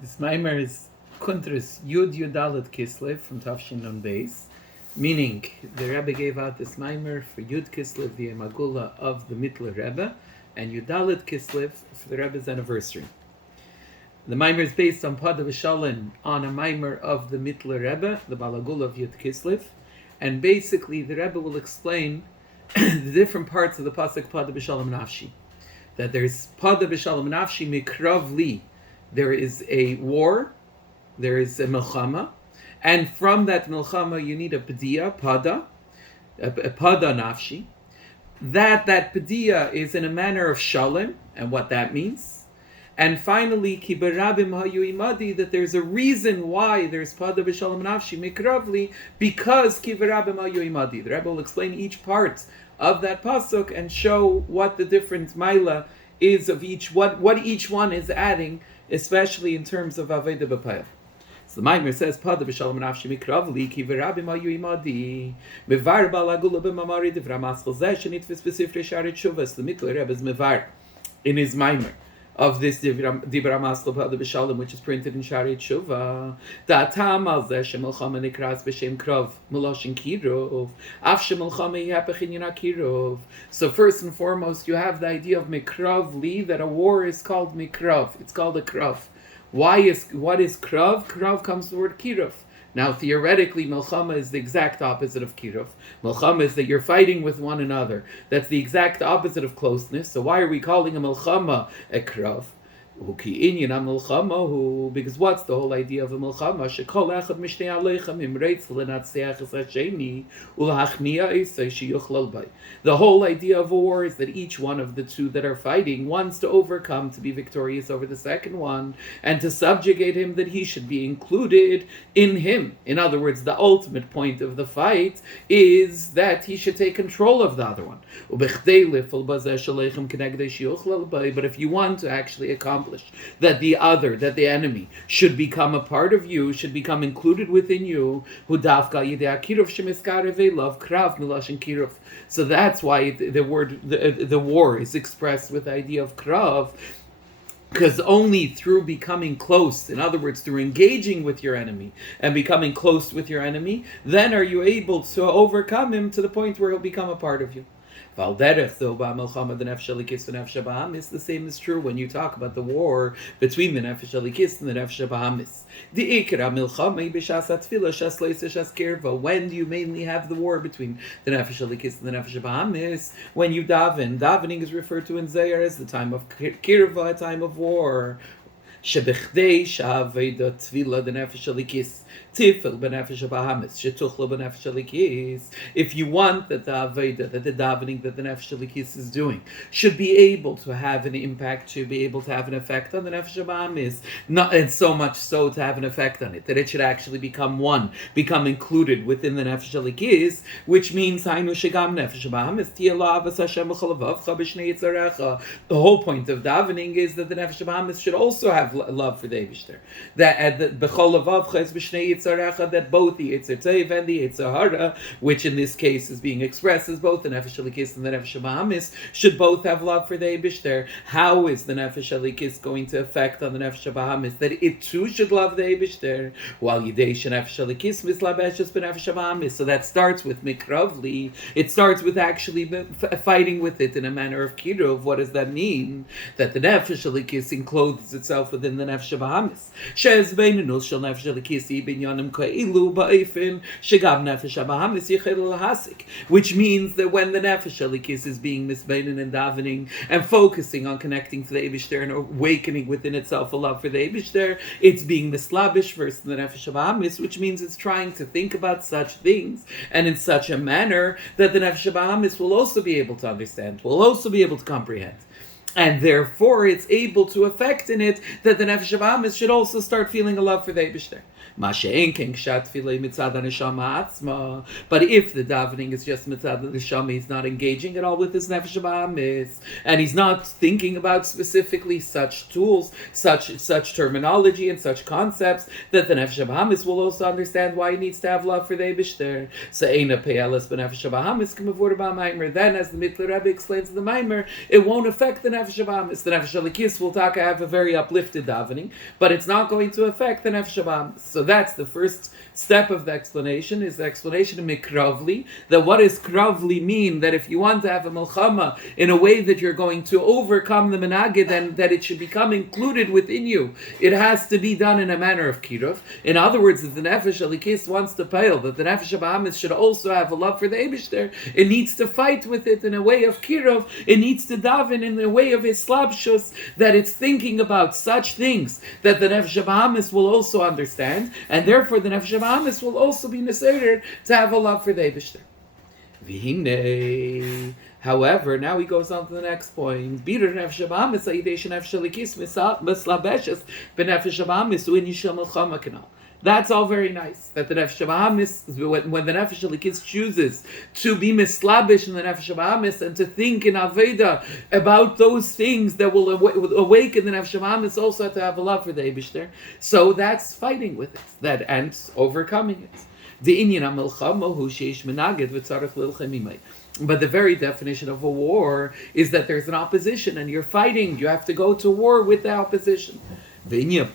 This Maamer is Kuntras Yud Yudalet Kislev from Tafshin Nun Beis, meaning the Rebbe gave out this Maamer for Yud Kislev, the Magula of the Mittler Rebbe, and Yudalet Kislev for the Rebbe's anniversary. The Maamer is based on Podoh בשלום, on a Maamer of the Mittler Rebbe, the Balagula of Yud Kislev, and basically the Rebbe will explain the different parts of the pasuk Podoh בשלום Nafshi. That there's Podoh בשלום Nafshi Mikrav Li. There is a war, there is a milchama, and from that milchama you need a pada nafshi. That padiyah is in a manner of shalom, and what that means. And finally, ki berabim hayu imadi, that there's a reason why there's Podoh בשלום Nafshi mikravli, because ki berabim hayu imadi. The Rebbe will explain each part of that pasuk and show what the different maila is of each, what each one is adding, especially in terms of Aveda B'Payel. So the Maamer says, Podoh בשלום Nafshi mikravli, ki verabim hayu imadi, mevar balagula b'mamari divra maschal zeh, shenitfis b'sifrei Shaarei Teshuvos. The Mittler Rebbe is mevar in his Maamer of this Dibra Maschal Podoh בשלום, which is printed in Shaarei Teshuvos. Da'atam al zeh shemelchama nikras b'shem krav meloshin kirov, af shemelchama yihapech inyan kirov. So first and foremost, you have the idea of mikrav li, that a war is called mikrav. It's called a krav. What is krav? Krav comes from the word kirov. Now, theoretically, Melchama is the exact opposite of Kirov. Melchama is that you're fighting with one another. That's the exact opposite of closeness. So why are we calling a Melchama a Krav? Because what's the whole idea of a Melchama? The whole idea of a war is that each one of the two that are fighting wants to overcome, to be victorious over the second one, and to subjugate him, that he should be included in him. In other words, the ultimate point of the fight is that he should take control of the other one. But if you want to actually accomplish that the enemy should become a part of you, should become included within you, so that's why the war is expressed with the idea of krav, because only through becoming close, in other words, through engaging with your enemy and becoming close with your enemy, then are you able to overcome him to the point where he'll become a part of you. The same is true when you talk about the war between the Nefesh Alikis and the Nefesh Bahamis. When do you mainly have the war between the Nefesh Alikis and the Nefesh Bahamis? When you daven. Davening is referred to in Zayar as the time of kirva, a time of war. Shebechdei sha'aveda tvila the Nefesh Alikis. If you want that the Aveda, that the davening that the Nefesh Alikis is doing should be able to have an impact, should be able to have an effect on the Nefesh Bahamis, not and so much so to have an effect on it, that it should actually become one, become included within the Nefesh Alikis, which means the whole point of davening is that the Nefesh Bahamis should also have love for the Eibishter. That that both the Yetzer Tov and the Yetzer Hara, which in this case is being expressed as both the Nefesh Alikis and the Nefesh Bahamis, should both have love for the Eibishter. How is the Nefesh Alikis going to affect on the Nefesh Bahamis that it too should love the Eibishter? While Yidei Nefesh Alikis mislabeshes b'Nefesh Bahamis. So that starts with Mikravli. It starts with actually fighting with it in a manner of Kiruv. What does that mean? That the Nefesh Alikis encloses itself within the Nefesh Bahamis. Shez beinenus shel Nefesh Alikis which means that when the Nefesh Alikis is being misbeinen and davening and focusing on connecting to the Eibishter and awakening within itself a love for the Eibishter, it's being mislabish versus the Nefesh Bahamis, which means it's trying to think about such things and in such a manner that the Nefesh Bahamis will also be able to understand, will also be able to comprehend. And therefore, it's able to affect in it that the Nefesh Bahamis should also start feeling a love for the Eibishter. But if the davening is just mitzad neshama, he's not engaging at all with his Nefesh Bahamis, and he's not thinking about specifically such tools, such terminology, and such concepts that the Nefesh Bahamis will also understand why he needs to have love for the Eibishter. So eina pe'eles b'Nefesh Bahamis k'mavur b'Maamar. Then, as the Mittler Rebbe explains in the Maamer, it won't affect the Nefesh Nefesh HaBahamis. The Nefesh HaLikis will have a very uplifted davening, but it's not going to affect the Nefesh HaBahamis. So that's the first step of the explanation, is the explanation of mikravli, that what does kravli mean? That if you want to have a milchama in a way that you're going to overcome the menagid and that it should become included within you, it has to be done in a manner of kiruv. In other words, if the Nefesh HaLikis wants to pale, that the Nefesh HaBahamis should also have a love for the Eibishter, it needs to fight with it in a way of kiruv, it needs to daven in the way of islabshus, that it's thinking about such things that the Nefesh HaBahamis will also understand, and therefore the Nefesh HaBahamis will also be necessary to have a love for the Eibishter. V'hinei. However, now he goes on to the next point. Bitter Nefesh HaBahamis ha'idei Nefesh HaLikis mislabeshes b'Nefesh HaBahamis u'in yishel milchama kanal. That's all very nice. That the Nefesh HaBahamis, when the Nefesh HaLikis chooses to be mislabish in the Nefesh HaBahamis and to think in Aveda about those things that will awaken the Nefesh HaBahamis also to have a love for the Eibishter. So that's fighting with it, and overcoming it. The inyan ha-milchama hu sheish menaged v'tzarech lilchem imay. But the very definition of a war is that there's an opposition and you're fighting. You have to go to war with the opposition. So that's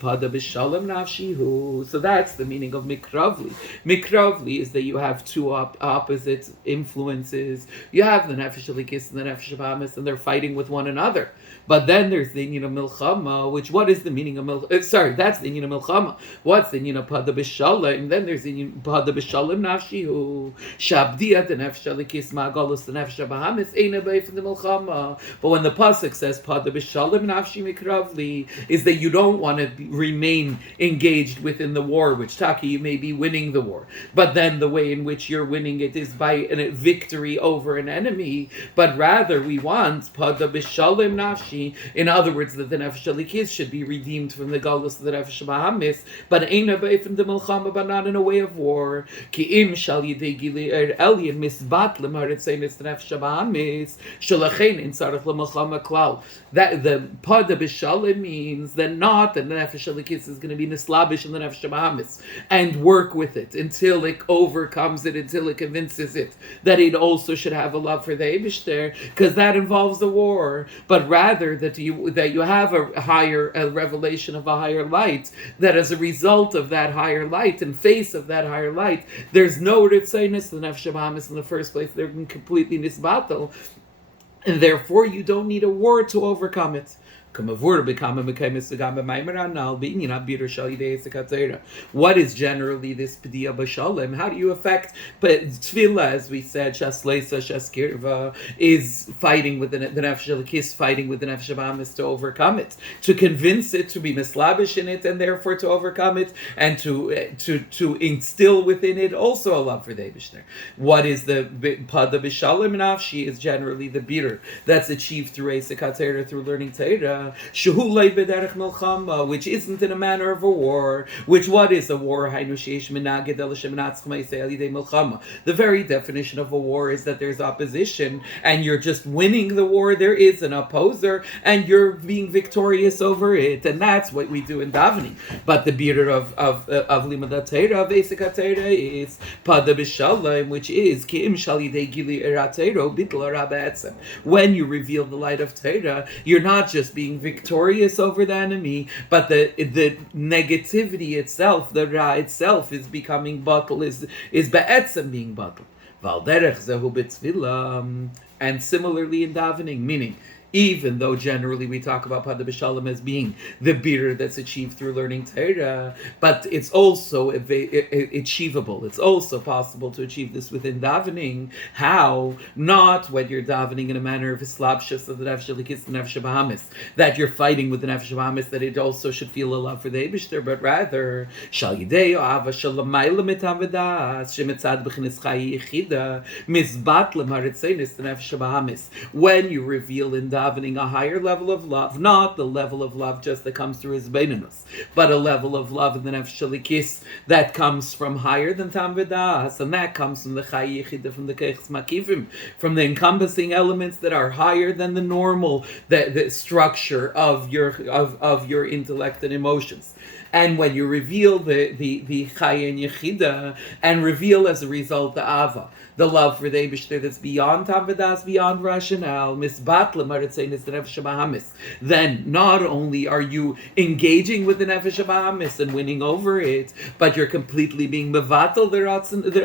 the meaning of mikravli. Mikravli is that you have two opposite influences. You have the Nefesh HaLikis and the Nefesh HaBahamis, and they're fighting with one another. But then there's the inyan of milchama, which what is the meaning of milchama? That's the inyan of milchama. What's the inyan of Podoh b'shalom? Then there's the inyan Podoh b'shalom nafshihu shabdiyat the Nefesh HaLikis ma'galus the Nefesh HaBahamis ain't away from the milchama. But when the pasuk says Podoh b'shalom nafshi mikravli, is that you don't want to remain engaged within the war, which Taki, you may be winning the war, but then the way in which you're winning it is by a victory over an enemy. But rather we want Podoh b'shalom nafshi. In other words, that the Nefesh HaLikis should be redeemed from the galus of the Nefesh HaBahamis, but ain't away from the milchama, but not in a way of war. Ki im shal yidei gili elyon misbat l'maritzenis the Nefesh HaBahamis shalachein in tzarich l'milchama klal. That the Podoh b'shalom means that not that the Nefesh HaLikis is going to be nislabish in the Nefesh HaBahamis and work with it until it overcomes it, until it convinces it that it also should have a love for the Eibishter, because that involves the war. But rather that you have a revelation of a higher light, that as a result of that higher light, in face of that higher light, there's no ritzaynus, the Nefesh HaBahamis in the first place, they're completely nisbatel, and therefore you don't need a war to overcome it. What is generally this P'diya B'Shalom? How do you affect Tefillah, as we said, Shasleisa, Shaskirva, is fighting with the Nefesh HaLikis, fighting with the Nefesh HaBahamis to overcome it, to convince it, to be mislabish in it, and therefore to overcome it, and to instill within it also a love for the Eibishter. What is the Podoh B'Shalom Nafshi is generally the bitter that's achieved through Eisek HaTorah, through learning Torah, which isn't in a manner of a war. Which what is a war? The very definition of a war is that there's opposition and you're just winning the war. There is an opposer and you're being victorious over it, and that's what we do in davening. But the bitter of Limud HaTorah, of Eisek HaTorah, is Podoh b'Shalom, which is when you reveal the light of Torah, you're not just being victorious over the enemy, but the negativity itself, the ra itself, is becoming batal, is be'etzem being batal. And similarly in davening, meaning even though generally we talk about Podoh b'Shalom as being the bitter that's achieved through learning Torah, but it's also achievable. It's also possible to achieve this within davening. How? Not when you're davening in a manner of islabshus of the Nefesh HaLikis and the Nefesh HaBahamis, that you're fighting with the Nefesh HaBahamis, that it also should feel a love for the Eibishter, but rather shal yidei ava shalamayla mitavadas shemitzad b'chinas chayi yichida mizbat lemaritzenis the Nefesh HaBahamis. When you reveal in davening a higher level of love, not the level of love just that comes through his beinunus, but a level of love in the Nefesh HaLikis that comes from higher than Tam V'das, and that comes from the Chayi Yichida, from the Keiches Makivim, from the encompassing elements that are higher than the normal, the structure of your intellect and emotions. And when you reveal the Chayi and Yechida, and reveal as a result the Ava, the love for the Eibishter that's beyond Tam V'das, beyond rationale, misbat then not only are you engaging with the nefesh habahamis and winning over it, but you're completely being mevatel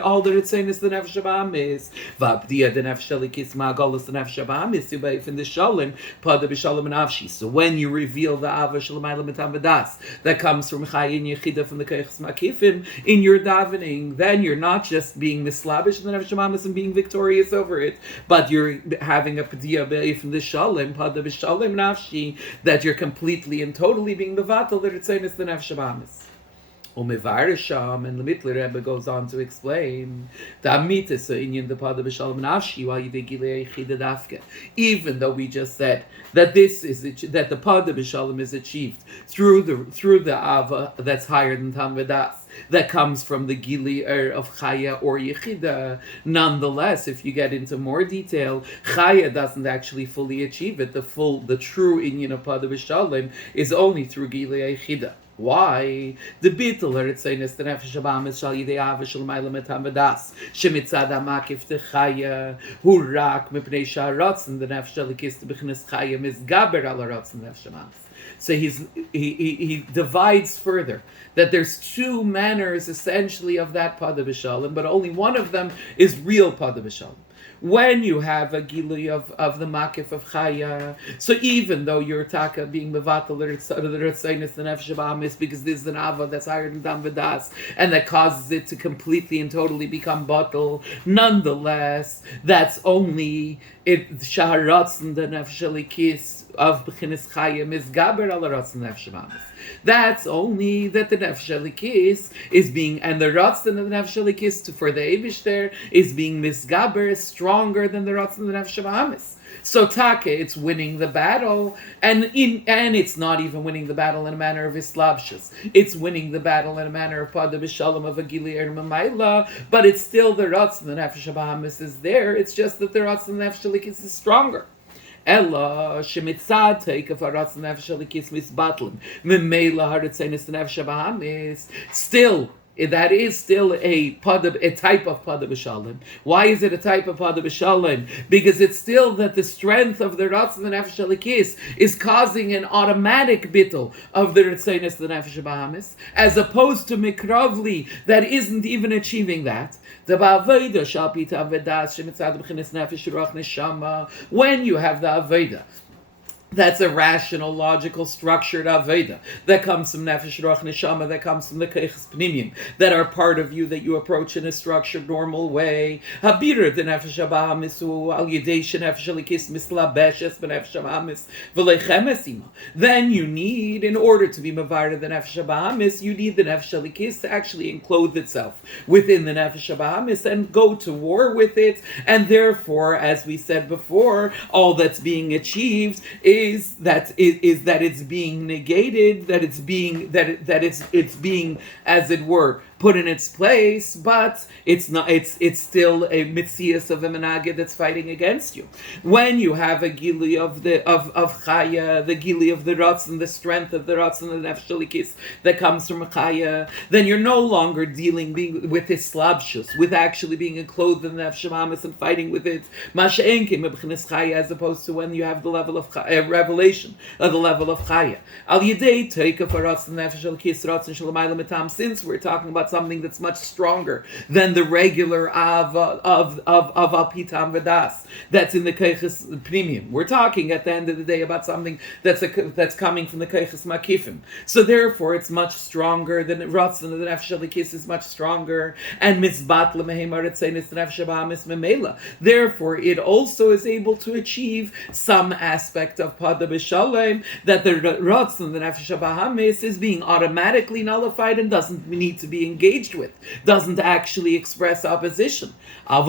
all the ritzenis the nefesh habahamis. V'abdiya the nefesh halikis ma'agolos the nefesh habahamis yubay from the shalom pada b'shalom and avshi. So when you reveal the ava shalamayla mitam v'das that comes from chayin yechida from the keiches makifim in your davening, then you're not just being mislabish in the nefesh habahamis and being victorious over it, but you're having a padiyah from the shalom pada b'shalom nafshi, that you're completely and totally being mevatel the ritzenis the nefesh habahamis. And the Mittler Rebbe goes on to explain even though we just said that that the Podoh B'Shalom is achieved through the Ava that's higher than Tam V'das, that comes from the Gili of Chaya or Yechida. Nonetheless, if you get into more detail, Chaya doesn't actually fully achieve it. The true inyan of Podoh B'Shalom is only through Gili Yechida. Why? The bittul eretzeines the nefesh habahamis shal yidei ava shel mayla metam v'das shemitzad hamakif techaya hu rak mipnei sha'aratzen the nefesh halikis b'chines chaya mizgaber al haratzen nefesh habahamis. So he divides further that there's two manners essentially of that Podoh B'Shalom, but only one of them is real Podoh B'Shalom. When you have a gilui of the makif of chaya, so even though you're taka being mevatel the ritzaynus the nefesh habahamis, because this is an ava that's higher than dam v'das, and that causes it to completely and totally become batel, nonetheless, that's only it shaharatzen the nefesh halikis of b'chinas chaya mizgaber al haratzen nefesh habahamis. That's only that the nefesh halikis is being, and the ratzon of the nefesh halikis for the Eibishter is being misgaber, stronger than the ratzon of the nefesh habahamis. So take, it's winning the battle, and it's not even winning the battle in a manner of islabshus. It's winning the battle in a manner of Podoh B'Shalom of a gili mamayla, but it's still the ratzon the nefesh habahamis is there. It's just that the ratzon the nefesh halikis is stronger. Ella shemitzad take of haratzon nefesh halikis misbatlim memela haritzenis nefesh habahamis. Still, that is still a type of Podoh B'Shalom. Why is it a type of Podoh B'Shalom? Because it's still that the strength of the ratzon the nefesh halikis is causing an automatic bittul of the ritzenis the nefesh habahamis, as opposed to mikravli that isn't even achieving that. When you have the Aveda, that's a rational, logical, structured Aveda that comes from Nefesh Ruach Neshama, that comes from the Keiches Pnimim, that are part of you, that you approach in a structured, normal way. Habira the Nefesh Habahamis al Yidei Nefesh Halikis Mislabeshes B'Nefesh Habahamis V'Leichemes Ima. Then you need, in order to be Mavar the Nefesh Habahamis, you need the Nefesh Halikis to actually enclose itself within the Nefesh Habahamis and go to war with it. And therefore, as we said before, all that's being achieved is that it's being negated, that it's being as it were put in its place, but it's not. It's still a mitzias of a menaged that's fighting against you. When you have a gili of chaya, the gili of the ratzon, the strength of the ratzon and the nefesh halikis that comes from chaya, then you're no longer dealing with this slabshus, with actually being enclosed in the nefesh habahamis and fighting with it. Masha'enkim b'chinas chaya, as opposed to when you have the level of revelation, of the level of chaya. Al yidei take of a ratzon nefesh halikis ratzon shalamayla mitam. Since we're talking about something that's much stronger than the regular of Alpitam Vedas that's in the Keiches Pnimim. We're talking at the end of the day about something that's coming from the Keiches Makifim. So therefore, it's much stronger than Ratzon. The Nefesh Halikis is much stronger, and Mitzbat Lemehem Aretzenis the Nefesh Habahamis Memela. Therefore, it also is able to achieve some aspect of Podoh B'Shalom, that the Ratzon, the Nefesh Habahamis, is being automatically nullified and doesn't need to be engaged with, doesn't actually express opposition. But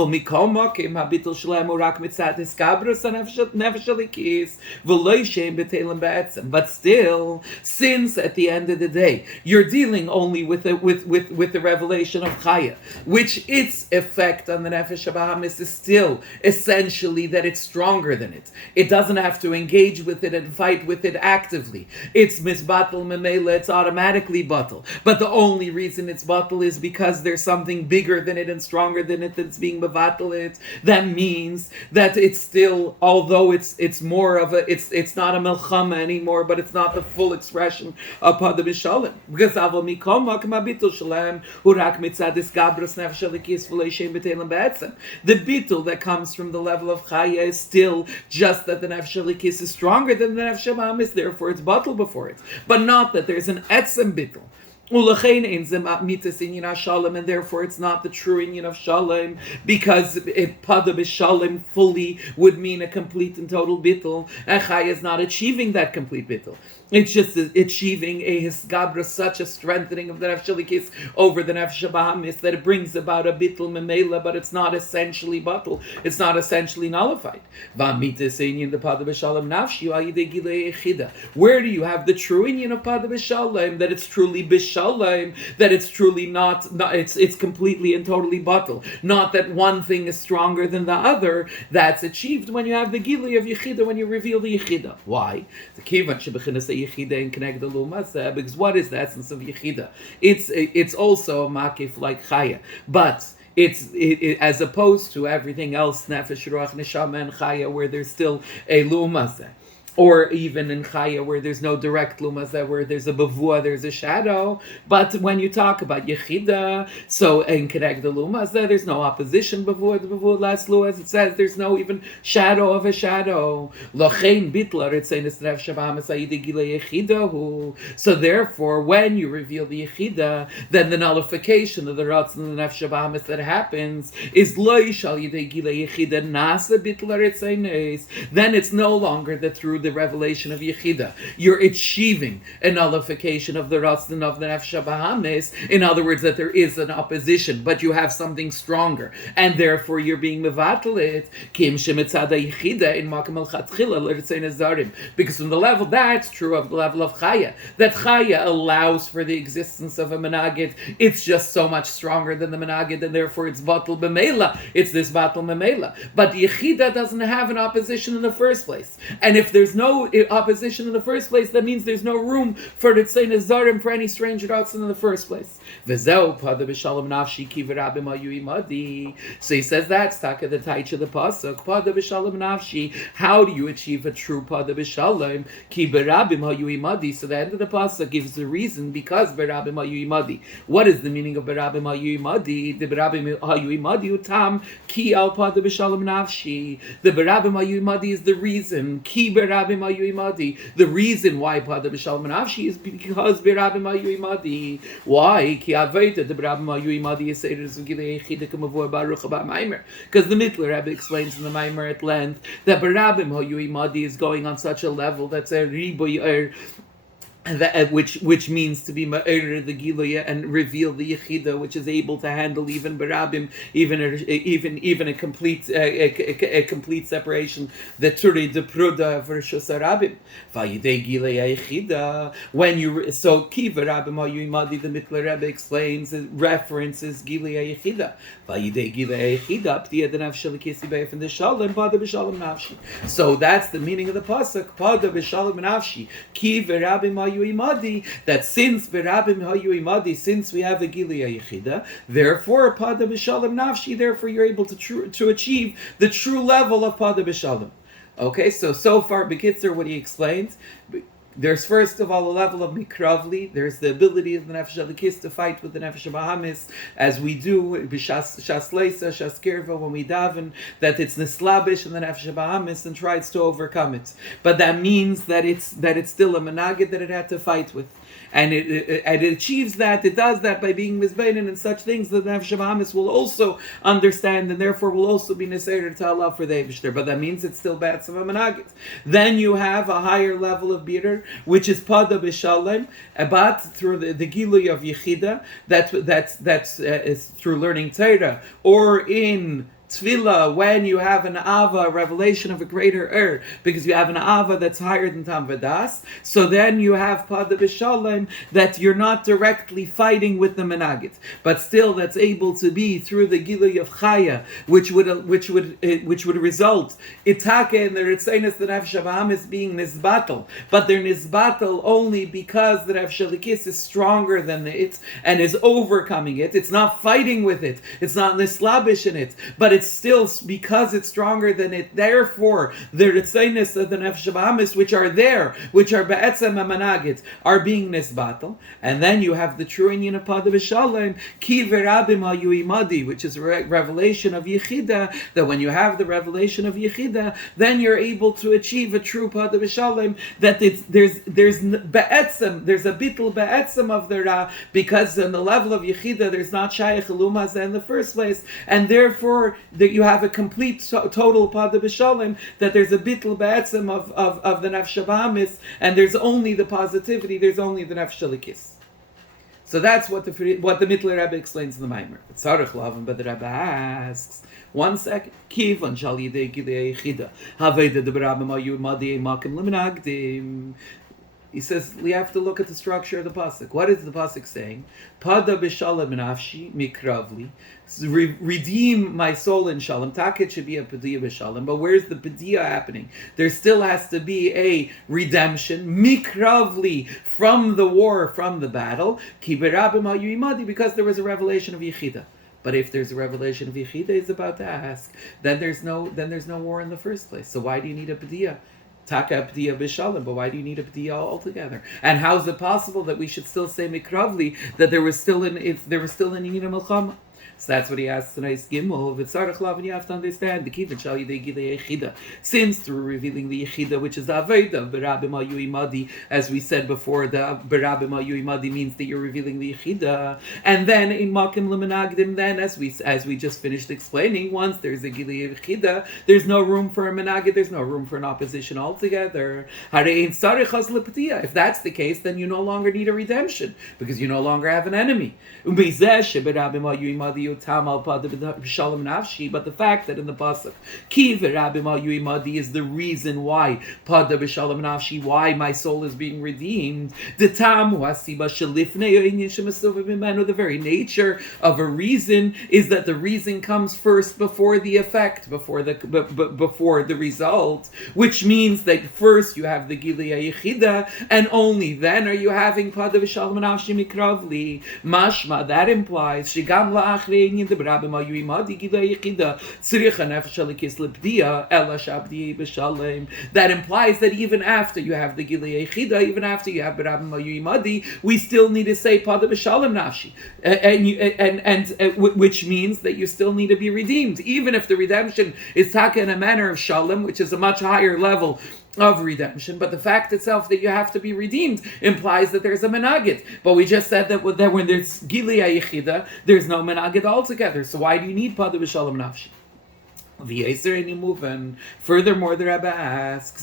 still, since at the end of the day you're dealing only with the revelation of Chaya, which its effect on the Nefesh Habahamis is still essentially that it's stronger than it. It doesn't have to engage with it and fight with it actively. It's misbatel memela, it's automatically batel. But the only reason it's batel batal is because there's something bigger than it and stronger than it that's being mevatel it, that means that it's still, although it's more of a, it's not a melchama anymore, but it's not the full expression of Podoh B'Shalom. Because Avo Mikom Makom HaBitul Shalem Hurak Mitzad Isgabros Nefesh Elikis V'Lo Shem B'Telem B'Etzem. The bitul that comes from the level of Chaya is still just that the Nefesh Elikis is stronger than the Nefesh Bahamis, therefore it's batal before it. But not that there's an etzem bitul. And therefore it's not the true inyan of shalom, because if Podoh B'Shalom fully would mean a complete and total bittul, and Chaya is not achieving that complete bittul. It's just achieving a hisgabra, such a strengthening of the nefesh elikis over the nefesh bahamis, that it brings about a bittul memela, but it's not essentially batul. It's not essentially nullified. Where do you have the true inyan of Podoh B'Shalom, that it's truly b'shalom, that it's truly not it's completely and totally batul. Not that one thing is stronger than the other. That's achieved when you have the gilui of yechida, when you reveal the yechida. Why? The kivan Yechida and connect the lumasa, because what is the essence of Yechida? It's also a makif like Chaya, but it's as opposed to everything else, Nefesh, Ruach, Neshama, and Chaya, where there's still a lumasa. Or even in Chaya, where there's no direct lumasa, where there's a bavua, there's a shadow. But when you talk about Yechida, so in connect the lumasa, there's no opposition bavua, the bavua last lu, as it says, there's no even shadow of a shadow. Lochein bitlar, it's saying it's nefesh bahamis ayidei gilei Yechidahu. So therefore, when you reveal the Yechida, then the nullification of the Ratz and the nefesh bahamis that happens is loish al yidei gilei Yechida nasa bitlar, it's saying, then it's no longer that through the revelation of Yechida you're achieving a nullification of the Ratzon of the Nefesh Bahamis. In other words, that there is an opposition, but you have something stronger, and therefore you're being mevatel it. Kim shemitzada Yechida in Makom El Chatchila l'Ritzein Azarim. Because from the level that's true of the level of Chaya, that Chaya allows for the existence of a menagid. It's just so much stronger than the menagid, and therefore it's batal b'meila. It's this batal b'meila. But Yechida doesn't have an opposition in the first place, and if there's no opposition in the first place, that means there's no room for Ritzein Azarim, for any strange Ratzon in the first place. So he says that's taka the taich of the pasuk. Podoh B'Shalom nafshi. How do you achieve a true Podoh B'Shalom? Ki berabim hayu imadi. So the end of the pasuk gives the reason, because berabim hayu imadi. What is the meaning of berabim hayu imadi? The berabim hayu imadi utam ki al Podoh B'Shalom nafshi. The berabim hayu imadi is the reason. Ki berabim hayu imadi. The reason why Podoh B'Shalom nafshi is because berabim hayu imadi. Why? Because the Mitler Rebbe explains in the Maamer at length that Berabim Hayu Imadi is going on such a level that's a riboy, which means to be ma'ir the giloya and reveal the yechida, which is able to handle even berabim, even a complete separation, the turi de pruda versus arabim. Vayidei giloya yechida. When you so ki berabim hayu imadi, the Mitler Rebbe explains, it references giloya yechida. Vayidei giloya yechida p'tiyad nafshel kisi beif in the shalom Podoh B'Shalom nafshi. So that's the meaning of the pasuk. Podoh B'Shalom nafshi ki berabim hayu imadi, that since berabim hayu imadi, since we have a giluya yechida, therefore Podoh B'Shalom nafshi, therefore you're able to achieve the true level of Podoh B'Shalom. Okay, so far Bekitzer, what he explains, there's first of all a level of mikravli. There's the ability of the nefesh elikis to fight with the nefesh bahamis, as we do b'shas leisa, shas kirva, when we daven, that it's nislabish in the nefesh bahamis and tries to overcome it. But that means that it's still a menagid that it had to fight with. And it achieves that, it does that by being mizbeinin and such things that the Nefesh Bahamis will also understand, and therefore will also be neseir to Allah for the Eibishter. But that means it's still bad some menagid. Then you have a higher level of bitter, which is Podoh B'Shalom, but through the gilui of Yechida, that's is through learning Torah, or in tefillah when you have an ava, a revelation of a greater because you have an ava that's higher than tam v'das. So then you have Podoh b'Shalom, that you're not directly fighting with the menagit, but still that's able to be through the gilui of chaya, which would result itake in the ritzainus that nefesh habahamis being nisbatel, but they're nisbatel only because the nefesh halikis is stronger than it and is overcoming it. It's not fighting with it. It's not nislabish in it, but it's still, because it's stronger than it. Therefore, the ritzainus of the nefesh habahamis, which are there, which are be'etzem hamanagit, are being nisbatel. And then you have the true inyan of Podoh b'Shalom, ki verabim hayu imadi, which is a revelation of Yechida, that when you have the revelation of Yechida, then you're able to achieve a true Podoh b'Shalom, that there's be'etzem, there's a bittul be'etzem of the Ra, because on the level of Yechida, there's not Shayach Elumazeh in the first place, and therefore that you have a complete total Podoh b'Shalom, that there's a bittul be'etzem of the nefesh habahamis, and there's only the positivity, there's only the nefesh halikis. So that's what the Mittler Rebbe explains in the Maamer. But the Rebbe asks, 1 second. Kivan shal yidei gilei yechida haveda de b'rabim hayu madei makim lemenagdim. He says, we have to look at the structure of the pasuk. What is the pasuk saying? Podoh b'Shalom nafshi mikravli. Redeem my soul in shalom. Taket should be a padiyah b'shalom. But where's the padiyah happening? There still has to be a redemption, mikravli, from the war, from the battle. Ki berabim hayu imadi, because there was a revelation of Yechida. But if there's a revelation of Yechida, he's about to ask, then there's no war in the first place. So why do you need a padiyah? Taka P'diyah b'Shalom, but why do you need a P'diyah altogether? And how is it possible that we should still say Mikravli, that there was still an Yinam Melchama? So that's what he asks tonight's Gimel. And you have to understand the Kivan Shal Yidei Gilei Yechida. Since through revealing the Yechida, which is the Aveda, Berabim Hayu Imadi, as we said before, the Berabim Hayu Imadi means that you're revealing the Yechida. And then in Makim Lemenagdim, then as we just finished explaining, once there's a Gilei Yechida, there's no room for a Menagid, there's no room for an opposition altogether. If that's the case, then you no longer need a redemption, because you no longer have an enemy. But the fact that in the pasuk ki verabim hayu imadi is the reason why Podoh b'Shalom nafshi, why my soul is being redeemed. The very nature of a reason is that the reason comes first before the effect, before the result, which means that first you have the Gilui Yechida, and only then are you having Podoh b'Shalom nafshi mikravli. Mashma, that implies shigam la'achri that implies that even after you have the Gilui Yechida, even after you have Berabim Hayu Imadi, we still need to say Podoh b'Shalom nafshi, and which means that you still need to be redeemed, even if the redemption is taka in a manner of Shalom, which is a much higher level of redemption. But the fact itself that you have to be redeemed implies that there's a menagid. But we just said that when there's Gilui Yechida, there's no menagid altogether. So why do you need Podoh b'Shalom nafshi? And furthermore, the Rebbe asks,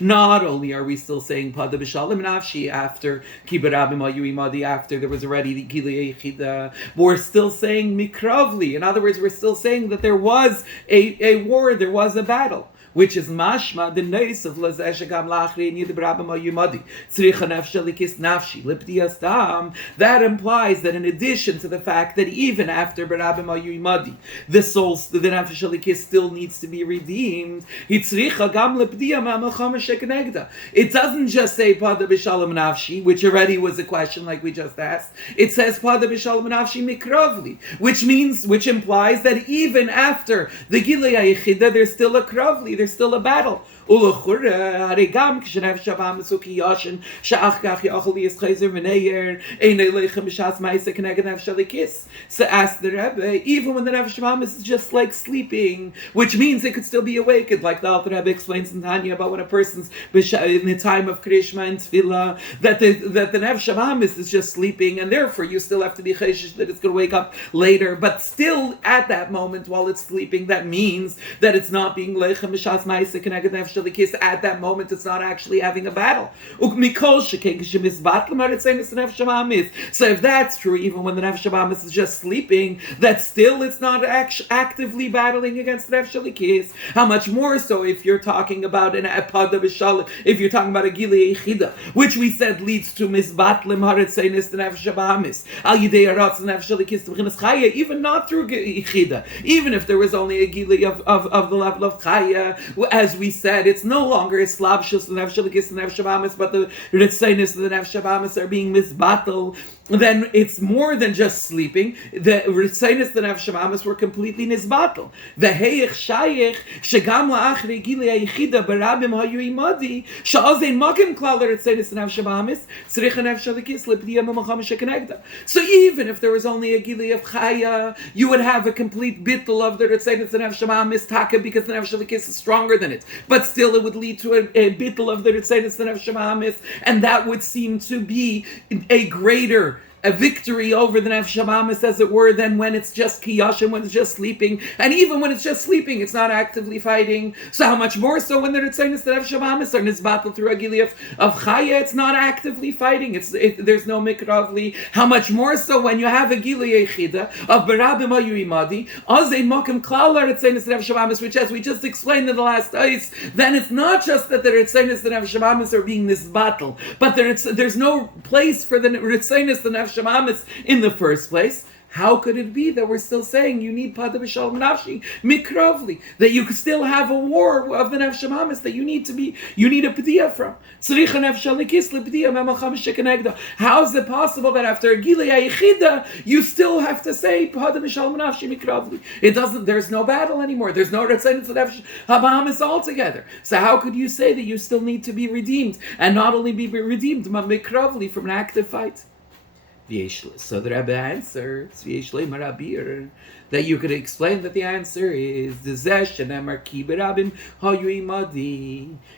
not only are we still saying Podoh b'Shalom nafshi after Ki berabim hayu imadi, after there was already the Gilui Yechida, but we're still saying mikravli. In other words, we're still saying that there was a war, there was a battle, which is mashma the neis of lazeh shagam lachri and yid berabim hayu imadi tzricha nefesh halikis nafshi lipdiyas dam. That implies that in addition to the fact that even after berabim hayu imadi, the soul, the nefesh halikis, still needs to be redeemed, hitzricha gam lipdiyah ma'melchama shekenegda. It doesn't just say Podoh b'Shalom nafshi, which already was a question like we just asked. It says Podoh b'Shalom nafshi mikravli, which implies that even after the Gilui Yechida, there's still a kravli, there's still a battle. Ma'aseh Keneged Nefesh Elikis. So ask the Rebbe, even when the Nefesh Habahamis is just like sleeping, which means it could still be awakened, like the Alter Rebbe explains in Tanya about when a person's in the time of Krishma and Tefillah, that the Nefesh Habahamis is just sleeping, and therefore you still have to be cheshish that it's going to wake up later. But still, at that moment while it's sleeping, that means that it's not being lechem mishas ma'aseh keneged nefesh elikis. At that moment, it's not actually having a battle. So if that's true, even when the Nefesh Habahamis is just sleeping, that still it's not actively battling against the Nefesh Elikis. How much more so if you're talking about an Podoh b'Shalom, if you're talking about a Gilui Yechida, which we said leads to Mizbatlim Haretzenis the Nefesh Habahamis, Al Yidei Aratz the Nefesh Elikis T'B'chinas Chaya, even not through Yechida, even if there was only a Gilui of the level of Chaya, as we said, it's no longer a Slabshus the Nefesh Elikis the Nefesh Habahamis, but the Retzenis the Nefesh Habahamis are being Mizbatel. Then it's more than just sleeping. The Ritzainus the Nefesh Habahamis were completely nizbatel. The Heich Shayich Shegam La'achri Gilei Yichida Barabim Hayu Imadi Sha'azein Makim Klal Ritzainus the Nefesh Habahamis Tzrich Nefesh Elikis L'B'diyah Memacham Shekenegda. So even if there was only a Gilei of Chaya, you would have a complete bittul of the Ritzainus the Nefesh Habahamis Taka, because the Nefesh Elikis is stronger than it. But still, it would lead to a bittul of the Ritzainus the Nefesh Habahamis, and that would seem to be a greater a victory over the Nefesh Habahamis, as it were, than when it's just kiyashim, when it's just sleeping. And even when it's just sleeping, it's not actively fighting. So how much more so when the Ritzainus the Nefesh Habahamis are nizbatel through a gili of chaya, it's not actively fighting. There's no mikravli. How much more so when you have a gili yechida of barabim hayu imadi, azay mokim klal Ritzainus the Nefesh Habahamis, which, as we just explained in the last ice, then it's not just that the Ritzainus the Nefesh Habahamis are being nizbatel, but there's no place for the Ritzainus the Nefesh Habahamis in the first place. How could it be that we're still saying you need Podoh b'Shalom nafshi mikrovli, that you could still have a war of the Nefesh Habahamis that you need a pediyah from? How is it possible that after a Gilui Yichida you still have to say Podoh b'Shalom nafshi mikrovli? It doesn't. There's no battle anymore. There's no Ritzainus Nefesh Habahamis altogether. So how could you say that you still need to be redeemed, and not only be redeemed but mikrovli from an active fight? So the Rebbe answers that you could explain that the answer is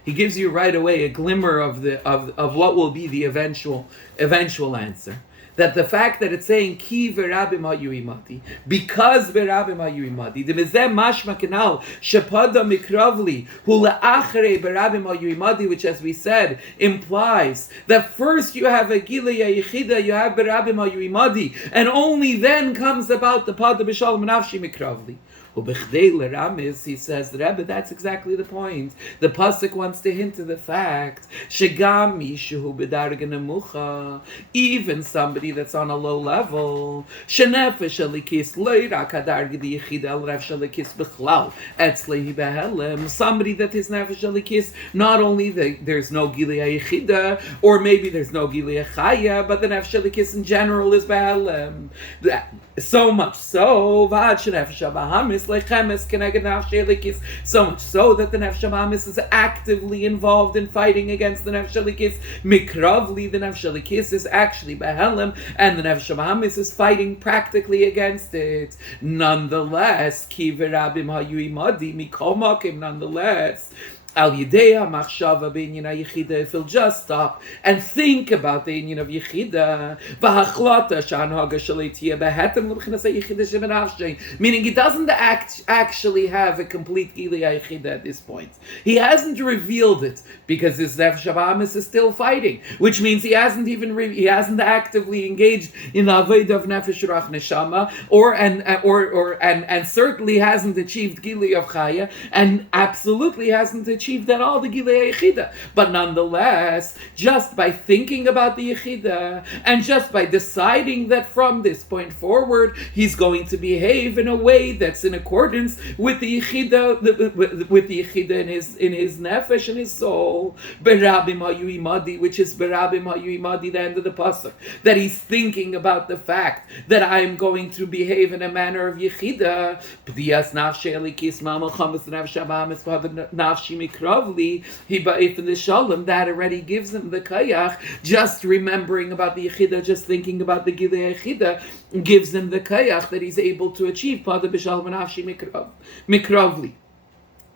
he gives you right away a glimmer of what will be the eventual answer. That the fact that it's saying ki verabim hayu imadi, because verabim hayu imadi, the mizeh mashma kanal shepada mikravli hu leachrei verabim hayu imadi, which, as we said, implies that first you have a gilui yichida, you have verabim hayu imadi, and only then comes about the Podoh b'Shalom nafshi mikravli. He says, Rebbe, that's exactly the point. The pasuk wants to hint to the fact, even somebody that's on a low level, somebody that his nefesh elikis, not only there's no gilui yichida, or maybe there's no gilui chaya, but the nefesh elikis in general is behelem. So much so, so much so that the Nefesh Habahamis is actively involved in fighting against the Nefesh Elikis. Mikravli, the Nefesh Elikis is actually behelem, and the Nefesh Habahamis is fighting practically against it. Nonetheless, ki verabim hayu imadi mikol makim, nonetheless, Al Yidea Machshava B'inyan HaYechida, if he'll just stop and think about the inyan of Yechida, V'hachlata Sh'anhaga Shalitia B'hetem L'B'chinas HaYechida Shemenavshein, meaning he doesn't actually have a complete Gilui Yechida at this point. He hasn't revealed it because his Nefesh Habahamis is still fighting, which means he hasn't actively engaged in the Avodah of Nefesh Ruach Neshama, and certainly hasn't achieved Gilui of Chaya, and absolutely hasn't achieved that all the Gilui Yechida. But nonetheless, just by thinking about the Yechida, and just by deciding that from this point forward he's going to behave in a way that's in accordance with the Yechida, with the Yechida in his nefesh and his soul, Berabim hayu imadi, which is Berabim hayu imadi, the end of the pasuk, that he's thinking about the fact that I'm going to behave in a manner of Yechida. P'diyas nafshei elikis ma'amal chamas nefesh habahamis v'havad nafshi mikravli hiba'if in the shalom, that already gives him the kayach. Just remembering about the yechida, just thinking about the gilei yechida, gives him the kayach that he's able to achieve pada b'shalom nafshi mikravli.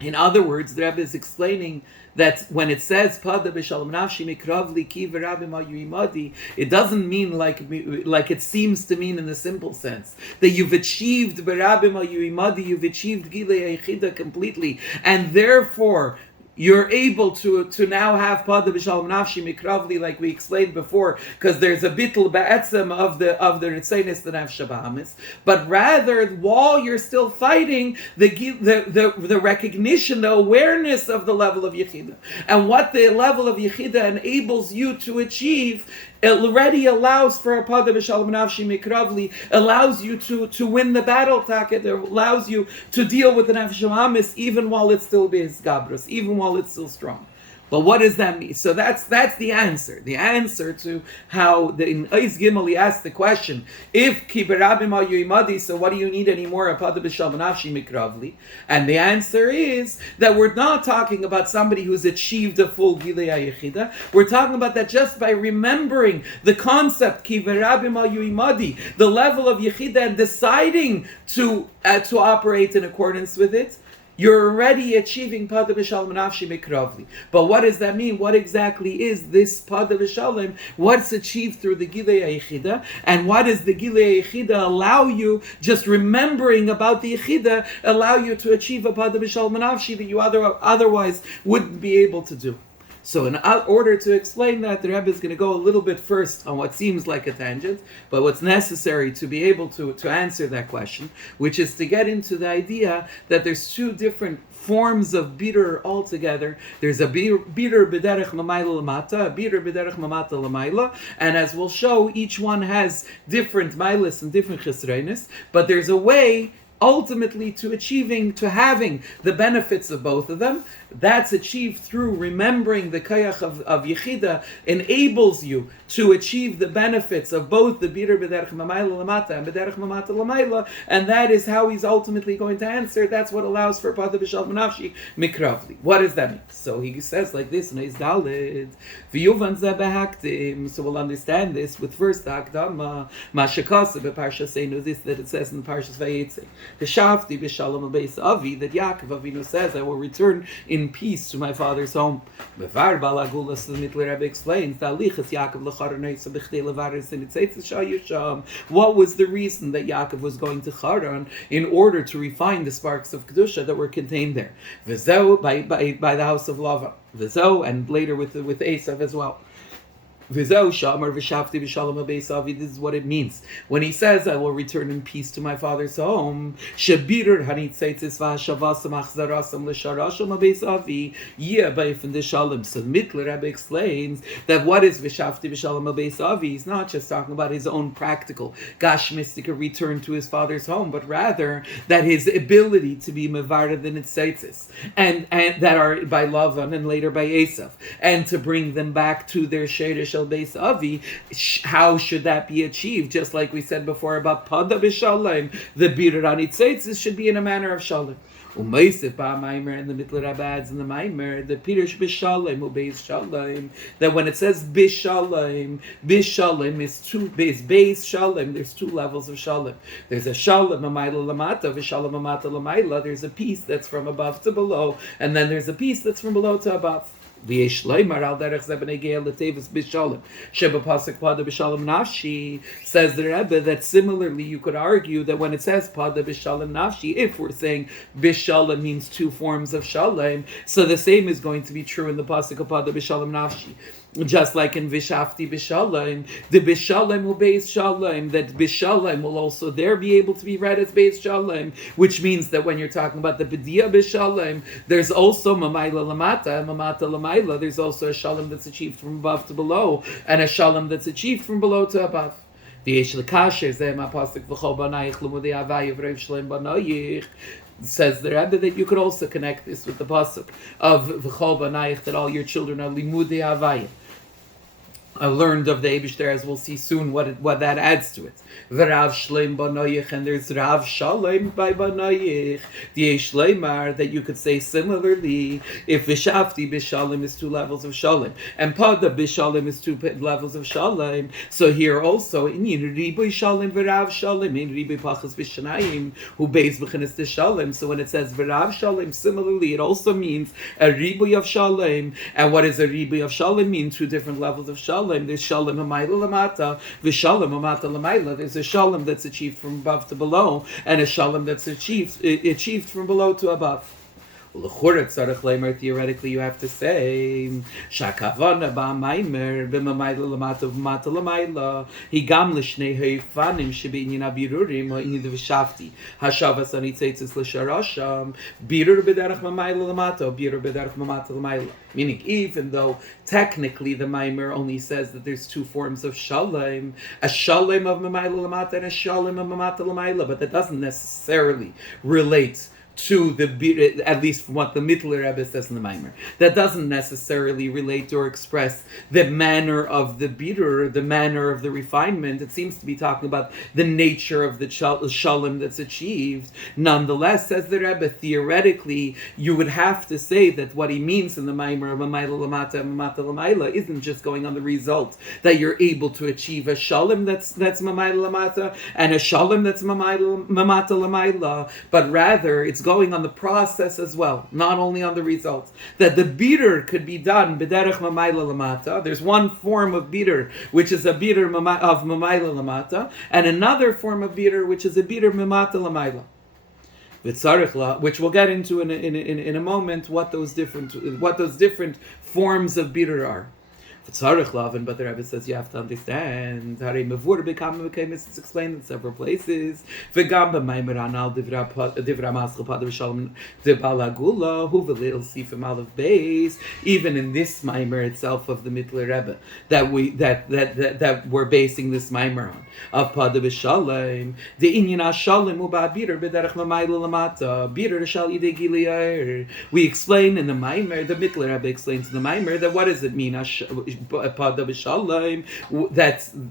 In other words, the Rebbe is explaining that when it says pada b'shalom nafshi mikravli ki v'rabim ayuimadi, it doesn't mean like it seems to mean in the simple sense that you've achieved v'rabim ayuimadi, you've achieved gilei yechida completely, and therefore you're able to now have pada b'shalom nafshi mikravli, like we explained before, because there's a bittul ba'etzem of the ritzenis that have shabahamis. But rather, while you're still fighting, the recognition, the awareness of the level of yechida, and what the level of yechida enables you to achieve, it already allows for a pada b'shalom nafshi mikravli, allows you to win the battle taket, it allows you to deal with the nefesh hamis even while it's still b'hisgabrus, even while it's still strong. But what does that mean? So that's the answer. The answer to how in Ois Gimel he asked the question, if ki berabim ayuimadi, so what do you need anymore? A pada b'shalom nafshi mikravli. And the answer is that we're not talking about somebody who's achieved a full gilei yechida. We're talking about that just by remembering the concept ki berabim ayuimadi, the level of yechida, and deciding to operate in accordance with it, you're already achieving pada b'shalom nafshi mikravli. But what does that mean? What exactly is this pada b'shalom? What's achieved through the gilei yechida? And what does the gilei yechida allow you, just remembering about the yechida, allow you to achieve a pada b'shalom nafshi that you otherwise wouldn't be able to do? So in order to explain that, the Rebbe is going to go a little bit first on what seems like a tangent, but what's necessary to be able to answer that question, which is to get into the idea that there's two different forms of bitter altogether. There's a bitter b'derech mamayla lamata, a bitter b'derech mamata lamayla, and as we'll show, each one has different mailas and different chesrenis, but there's a way ultimately to having the benefits of both of them. That's achieved through remembering the kayach of yechida, enables you to achieve the benefits of both the bitter b'derech mamayla lamata and b'derech mamata lamayla, and that is how he's ultimately going to answer. That's what allows for pada b'shalom nafshi mikravli. What does that mean? So he says like this in his daled v'yuvan zeh behaktim. So we'll understand this with first the hakdama mashakasa b'parshaseinu, this that it says in Parshas Vayetze, v'shavti b'shalom beis avi, that Yaakov Avinu says, I will return in peace to my father's home. Bevar balagula, so the Mitler Rebbe explains, what was the reason that Yaakov was going to Charan? In order to refine the sparks of Kedusha that were contained there. V'zeu, by the house of Lavan. V'zeu, and later with Esav as well. This is what it means when he says, I will return in peace to my father's home. So Mitler Rebbe explains that what is V'shavti b'shalom beis avi? He's not just talking about his own practical gashmistic return to his father's home, but rather that his ability to be mevarad in its seitzis, and that are by Lavan and later by Esav, and to bring them back to their sheirish Beis Avi, how should that be achieved? Just like we said before about Pada b'Shalom, the Birer Anitzeitzis should be in a manner of Shalom. Umeisif Maamer, and the Mitler Rebbe adds in the Maamer, the Pirush b'Shalom ubeis Shalom, that when it says b'Shalom, b'Shalom is two beis Shalom. There's two levels of Shalom. There's a Shalom amayla lamata, v'Shalom amata lamayla. There's a piece that's from above to below, and then there's a piece that's from below to above. Says the Rebbe that similarly you could argue that when it says pada b'shalom nafshi, if we're saying b'shalom means two forms of shalom, so the same is going to be true in the pasuk of pada b'shalom nafshi. Just like in Vishafti Bishalom, the Bishalom will Beis Shalom, that Bishalom will also there be able to be read as Beis Shalom, which means that when you're talking about the B'diya Bishalom, there's also Mamayla Lamata and Mamata Lamayla. There's also a Shalom that's achieved from above to below, and a Shalom that's achieved from below to above. Says the Rebbe that you could also connect this with the pasuk of V'chol Banayich, that all your children are limudei havaya. learned of the Eibishter, as we'll see soon what that adds to it. V'Rav Shleim Banoyich, and there's Rav Shalom by Banoyich. The Shleimar that you could say similarly if V'Shavti B'Shalom is 2 levels of Shalom and Podoh B'Shalom is 2 levels of Shalom. So here also in Riboy Shalom V'Rav Shalom in Riboy Pachas V'Shanayim who base B'Chinas the Shalom. So when it says V'Rav Shalom, similarly it also means a Riboy of Shalom. And what does a Riboy of Shalom mean? 2 different levels of Shalom. There's Shalom Hamayla Lamata, V'Shalom Hamata Lamayla. There's a Shalom that's achieved from above to below, and a Shalom that's achieved from below to above. Theoretically, you have to say Shakavana Maamer b'mamayla lamata v'mata lamayla higam l'shnei ha'ifanim shebeinyan habirurim ha'inyan v'shafti hashavas anitzeitzes l'sharasham birur b'derech mamayla lamata birur b'derech mamata lamayla. Meaning, even though technically the Maamer only says that there's 2 forms of Shalom, a Shalom of mamayla lamata and a Shalom of mamata lamayla, but that doesn't necessarily relate to the bir, at least from what the Mittler Rebbe says in the Maamer. That doesn't necessarily relate or express the manner of the bitter, the manner of the refinement. It seems to be talking about the nature of the shalom that's achieved. Nonetheless, says the Rebbe, theoretically, you would have to say that what he means in the Maamer of Mamayla Lamata and Mamata Lamayla isn't just going on the result that you're able to achieve a shalom that's Mamayla Lamata and a shalom that's Mamata Lamayla, but rather it's going on the process as well, not only on the results. That the bitter could be done b'derech mamayla lamata. There's one form of bitter which is a bitter of mamayla lamata, and another form of bitter which is a bitter mamata lamayla. Which we'll get into in a moment what those different forms of bitter are. But the Rebbe says you have to understand. It's explained in several places. Even in this Maamer itself of the Mittler Rebbe that we're basing this Maamer on of Podoh b'Shalom, the inyan Shalom u'ba'bir b'derech mamayla lamata bir shal yidei giliyar. We explain in the Maamer, the Mittler Rebbe explains in the Maamer that what does it mean? Podoh b'Shalom,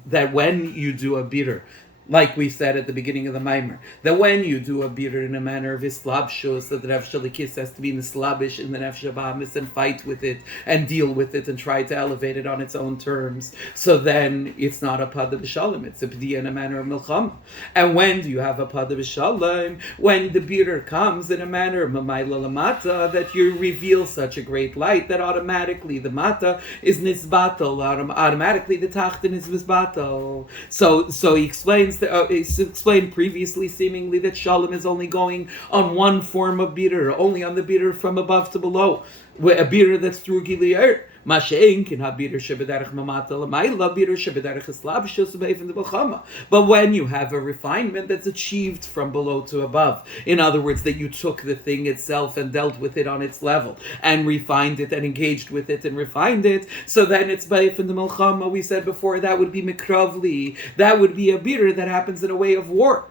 that when you do a bitter, like we said at the beginning of the Maamer, that when you do a bitter in a manner of islabshus, that the nefesh shalikis has to be in islabish in the nefesh habahamis and fight with it and deal with it and try to elevate it on its own terms. So then it's not a Podoh b'Shalom, it's a p'diya in a manner of milchama. And when do you have a Podoh b'Shalom? When the bitter comes in a manner of mamayla lamata, that you reveal such a great light that automatically the mata is nisbatal, automatically the tachtin is nisbatal. So he explains. It's explained previously, seemingly, that shalom is only going on one form of bitter, only on the bitter from above to below, a bitter that's through giliyar. But when you have a refinement that's achieved from below to above, in other words, that you took the thing itself and dealt with it on its level, and refined it and engaged with it and refined it, so then it's Baif in the Melchama, we said before, that would be Mikravli, that would be a bitter that happens in a way of war.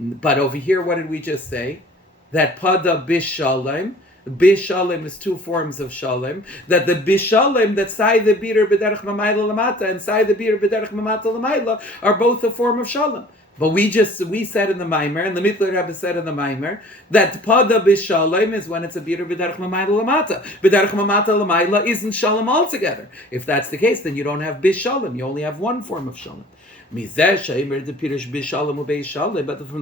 But over here, what did we just say? That Podoh b'Shalom, Bishalom is 2 forms of shalom. That the bishalom that say the bitter b'derech mamayla lamata and say the bitter b'derech mamata lamayla are both a form of shalom. But we said in the Maamer, and the Mittler Rebbe said in the Maamer, that Podoh b'Shalom is when it's a bitter b'derech mamayla lamata. B'derech mamata lamayla isn't shalom altogether. If that's the case, then you don't have bishalom. You only have one form of shalom. But from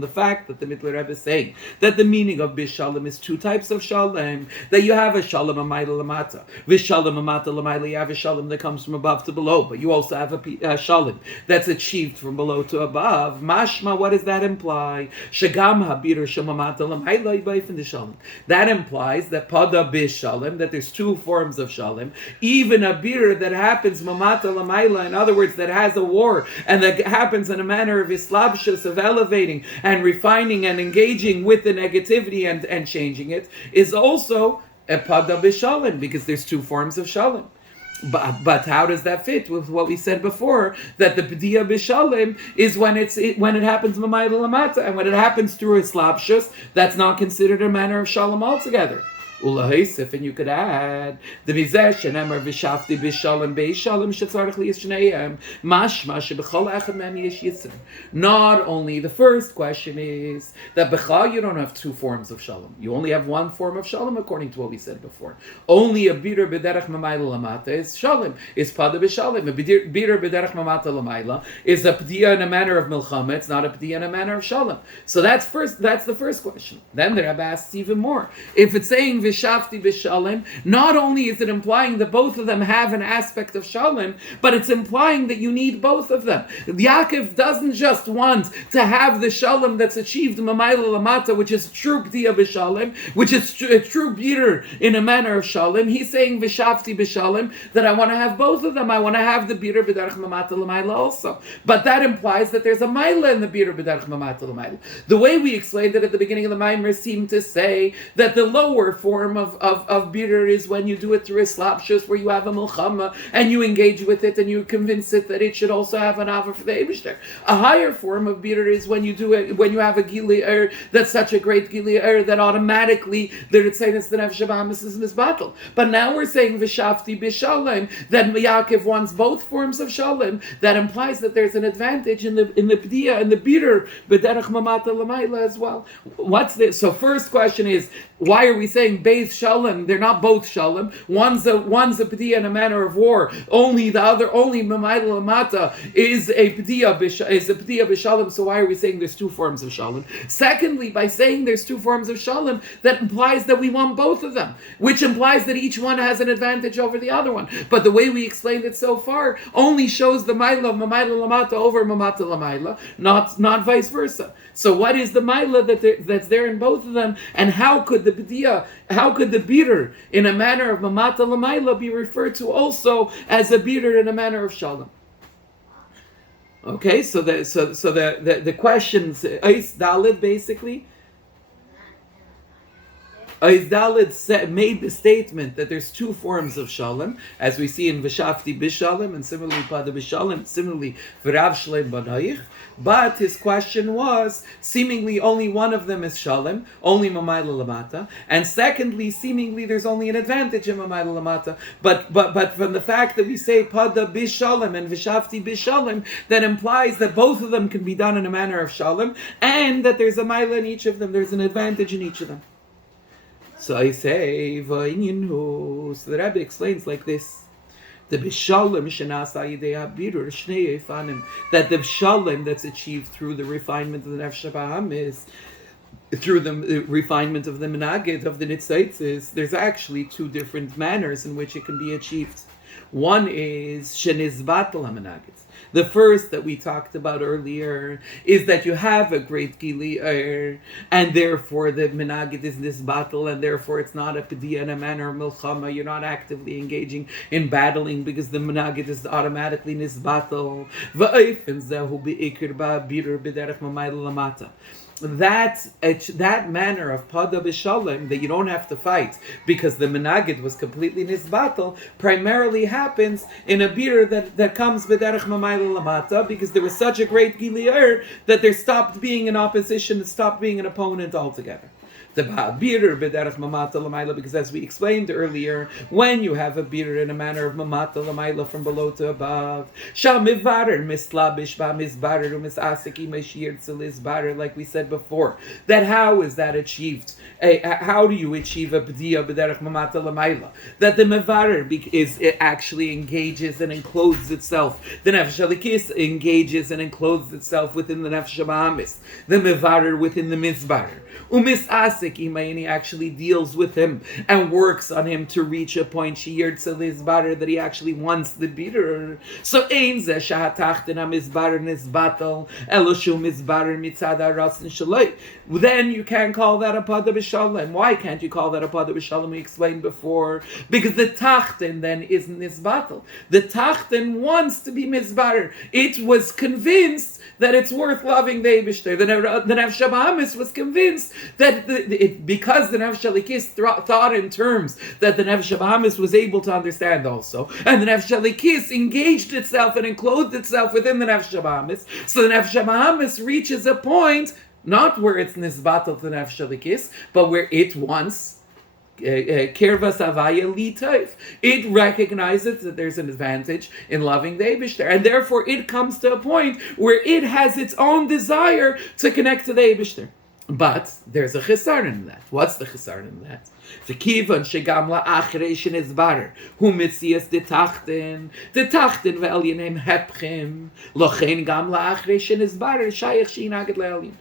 the fact that the Mittler Rebbe is saying that the meaning of bishalom is 2 types of shalom, that you have a shalom amayla lamata, vishalom amata lamayla, you have a shalom that comes from above to below, but you also have a shalom that's achieved from below to above. Mashma, what does that imply? Shagam habir shamamata lamayla yibayf the shalom. That implies that Podoh b'Shalom, that there's 2 forms of shalom, even a bir that happens mamata lamayla, in other words, that has a war and that happens in a manner of islabshus, of elevating and refining and engaging with the negativity and changing it, is also a Podoh b'Shalom, because there's 2 forms of shalom. But how does that fit with what we said before, that the p'diya b'Shalom is when it happens mamayla lamata, and when it happens through islabshus, that's not considered a manner of shalom altogether. Ulahisif, and you could add the Mizesh and Emmer Vishafti Bishalom Beishalom Shetzarach Liyis Shneim Mashma Shebechol Echad Mem Yesh Yitzir. Not only the first question is that Bechal you don't have two forms of Shalom. You only have one form of Shalom according to what we said before. Only a Bitter B'derech Mamayla Lamata is Shalom, is Podoh B'Shalom. A Bitter B'derech Mamata Lamayla is a P'diya in a manner of Milchama. It's not a P'diya in a manner of Shalom. So that's the first question. Then the Rebbe asks even more. If it's saying V'shafti B'Shalom, not only is it implying that both of them have an aspect of Shalom, but it's implying that you need both of them. Yaakov doesn't just want to have the Shalom that's achieved Mamayla Lamata, which is true P'diya B'Shalom, which is a true Bitter in a manner of Shalom. He's saying V'shafti B'Shalom, that I want to have both of them. I want to have the Bitter B'derech Mamata L'mayla also. But that implies that there's a Maila in the Bitter B'derech Mamata L'mayla. The way we explained it at the beginning of the Maamer seemed to say that the lower form of Bitter is when you do it through a slapshus, where you have a Milchama, and you engage with it, and you convince it that it should also have an Ava for the Eibishter. A higher form of Bitter is when you do it, when you have a Gili that's such a great Gili that automatically the Ritzainus the Nefesh Bahamis is misbattle. But now we're saying V'shafti B'Shalom, that Yaakov wants both forms of Shalom. That implies that there's an advantage in the P'diya and the Bitter B'derech Mamata L'mayla as well. What's this? So first question is, why are we saying Beis Shalom? They're not both Shalom. One's a P'diya in a manner of war. Only Mamayla Lamata is a P'diya B'Shalom. So why are we saying there's two forms of Shalom? Secondly, by saying there's two forms of Shalom, that implies that we want both of them, which implies that each one has an advantage over the other one. But the way we explained it so far only shows the Maila of Mamayla Lamata over Mamata Lamayla, not vice versa. So what is the Maila that's there in both of them, and how could the Bitter in a manner of Mamata Lamayla be referred to also as a Bitter in a manner of Shalom? Okay, so the questions Eis Dalid basically. Dalit made the statement that there's two forms of Shalom, as we see in V'shafti B'Shalom, and similarly Podoh B'Shalom, similarly V'rav Shleim Badayich. But his question was, seemingly only one of them is Shalom, only Mamayla Lamata, and secondly, seemingly there's only an advantage in Mamayla Lamata. But from the fact that we say Podoh B'Shalom and V'shafti B'Shalom, that implies that both of them can be done in a manner of Shalom, and that there's a Maila in each of them, there's an advantage in each of them. So I say, so the Rebbe explains like this: the Bishalom shenasa yidei habidur shnei efanim, that the Bishalom that's achieved through the refinement of the Nefesh Bahamis, through the refinement of the Menagid, of the Nitzaitzis, there's actually two different manners in which it can be achieved. One is shenizbatel haMenagid. The first that we talked about earlier is that you have a great Gili and therefore the Menagid is nisbatel, and therefore it's not a P'diya in a manner of Milchama. You're not actively engaging in battling because the Menagid is automatically nisbatel. V'oifen zehu be'ikr ba'bidur b'derech mamayla lamata. That manner of Podoh B'Shalom, that you don't have to fight because the Menagid was completely nisbatel, primarily happens in a bitter that comes b'derech mamayla lamata, because there was such a great Gili that there stopped being an opposition, it stopped being an opponent altogether. The bitter b'derech mamata l'mayla, because as we explained earlier, when you have a bitter in a manner of mamata l'mayla from below to above, shal mivarer mislabish ba mizbarer u'misasiki meishir tzilizbarer, like we said before, that how is that achieved? How do you achieve a b'diya b'derech mamata l'mayla? That the mivarer it actually engages and encloses itself. The nefesh halikis engages and encloses itself within the nefesh habahamis. The mivarer within the mizbarer. U'misasik, and he actually deals with him and works on him to reach a point Shiur tzilizbarer, that he actually wants the bitter. So ein zeh shahatachtin hamizbarer nizbatel eloshu mizbarer mitzad harasin shaloi. Then you can't call that a Podoh B'Shalom. Why can't you call that a Podoh B'Shalom? We explained before, because the tachtin then isn't nizbatel. The tachtin wants to be mizbarer. It was convinced that it's worth loving the Eibishter. The Nefesh Bahamis was convinced that because the Nefesh Halikis thought in terms that the Nefesh Bahamis was able to understand also, and the Nefesh Halikis engaged itself and enclosed itself within the Nefesh Bahamis, so the Nefesh Bahamis reaches a point not where it's nisbatel to the Nefesh Halikis, but where it wants Kirvas Avaya Litaif. It recognizes that there's an advantage in loving the Eibishter, and therefore it comes to a point where it has its own desire to connect to the Eibishter. But there's a chisaron in that. What's the chisaron in that? V'kivan shegam la'achrei shenizbarer hu mitzias detachtin ve'elyanim hepchim lochen gam la'achrei shenizbarer shayach shinaged le'elyin.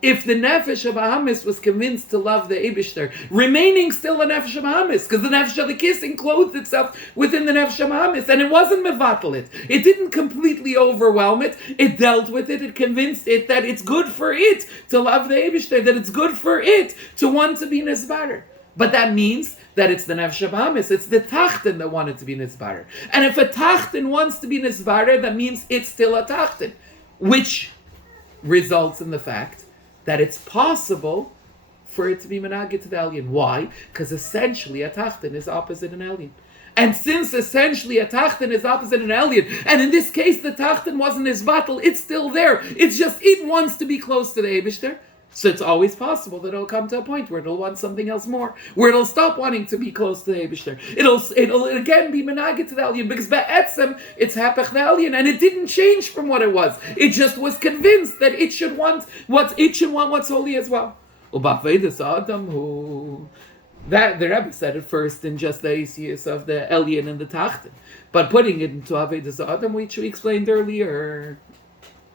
If the nefesh of Ahamis was convinced to love the Eibishter, remaining still a nefesh of Ahamis, because the nefesh of the kiss enclosed itself within the nefesh of Ahamis, and it wasn't mevatel it. It didn't completely overwhelm it. It dealt with it. It convinced it that it's good for it to love the Eibishter, that it's good for it to want to be nisbarer. But that means that it's the nefesh of Ahamis. It's the tachtin that wanted to be nisbarer. And if a tachtin wants to be nisbarer, that means it's still a tachtin, which results in the fact that it's possible for it to be menaged to the elyon. Why? Because essentially a tachtin is opposite an elyon. And since essentially a tachtin is opposite an elyon, and in this case the tachtin wasn't his battle, it's still there. It's just it wants to be close to the Eibishter. So it's always possible that it'll come to a point where it'll want something else more, where it'll stop wanting to be close to the Eibishter. It'll again be menaged to the elyon, because be'etzem it's hapech the elyon, and it didn't change from what it was. It just was convinced that it should want what's holy as well. That the Rebbe said it first in just the Asius of the elyon and the tachtin, but putting it into Avedas Adam, which we explained earlier.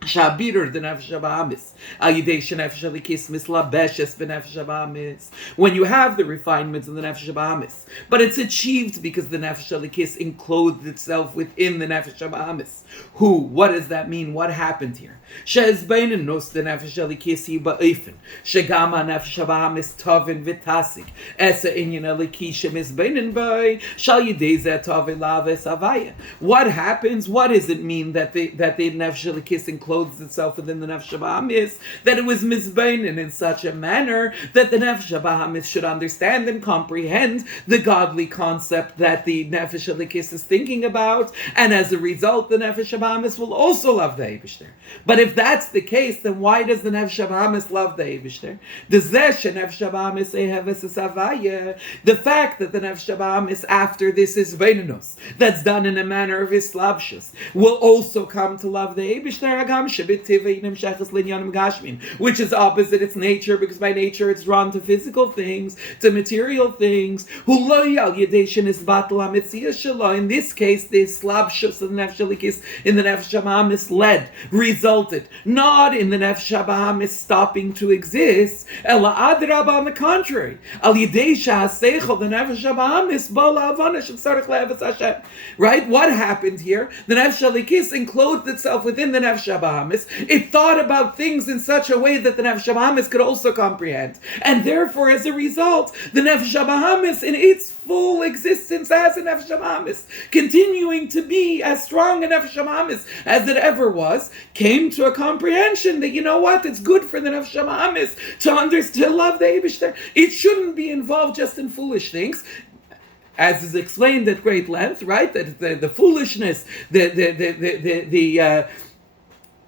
Shabirur the nefesh habahamis, al yidei shenefesh halikis mislabeshes b'nefesh habahamis. When you have the refinements of the nefesh habahamis, but it's achieved because the nefesh halikis enclosed itself within the nefesh habahamis. Who? What does that mean? What happened here? She'ezbeinen nos the nefesh halikis hi ba'ofen shegam hanefesh habahamis tovin v'tasig esa inyan halikis shemizbeinen by shal yidei zeh tovin laves avaya. What happens? What does it mean that the nefesh halikis enclosed itself within the nefesh habahamis, that it was mizbeinen in such a manner that the nefesh habahamis should understand and comprehend the godly concept that the nefesh halikis is thinking about, and as a result the nefesh habahamis will also love the Eibishter. But if that's the case, then why does the nefesh habahamis love the Eibishter? The fact that the nefesh habahamis after this is veinus, that's done in a manner of islabshus, will also come to love the Eibishter, which is opposite its nature, because by nature it's drawn to physical things, to material things. In this case, the slabshus of the nefesh halikis in the nefesh habahamis resulted not in the nefesh habahamis stopping to exist, ela adrabah, on the contrary, al yidei shehaseichel the nefesh habahamis bo la'avana shetzarich le'eves Hashem. Right? What happened here? The nefesh halikis enclosed itself within the nefesh habahamis. It thought about things in such a way that the nefesh habahamis could also comprehend, and therefore, as a result, the nefesh habahamis in its full existence as a nefesh habahamis, continuing to be as strong a nefesh habahamis as it ever was, came to a comprehension that, you know what, it's good for the nefesh habahamis to love the Eibishter. It shouldn't be involved just in foolish things, as is explained at great length, right? That the foolishness, the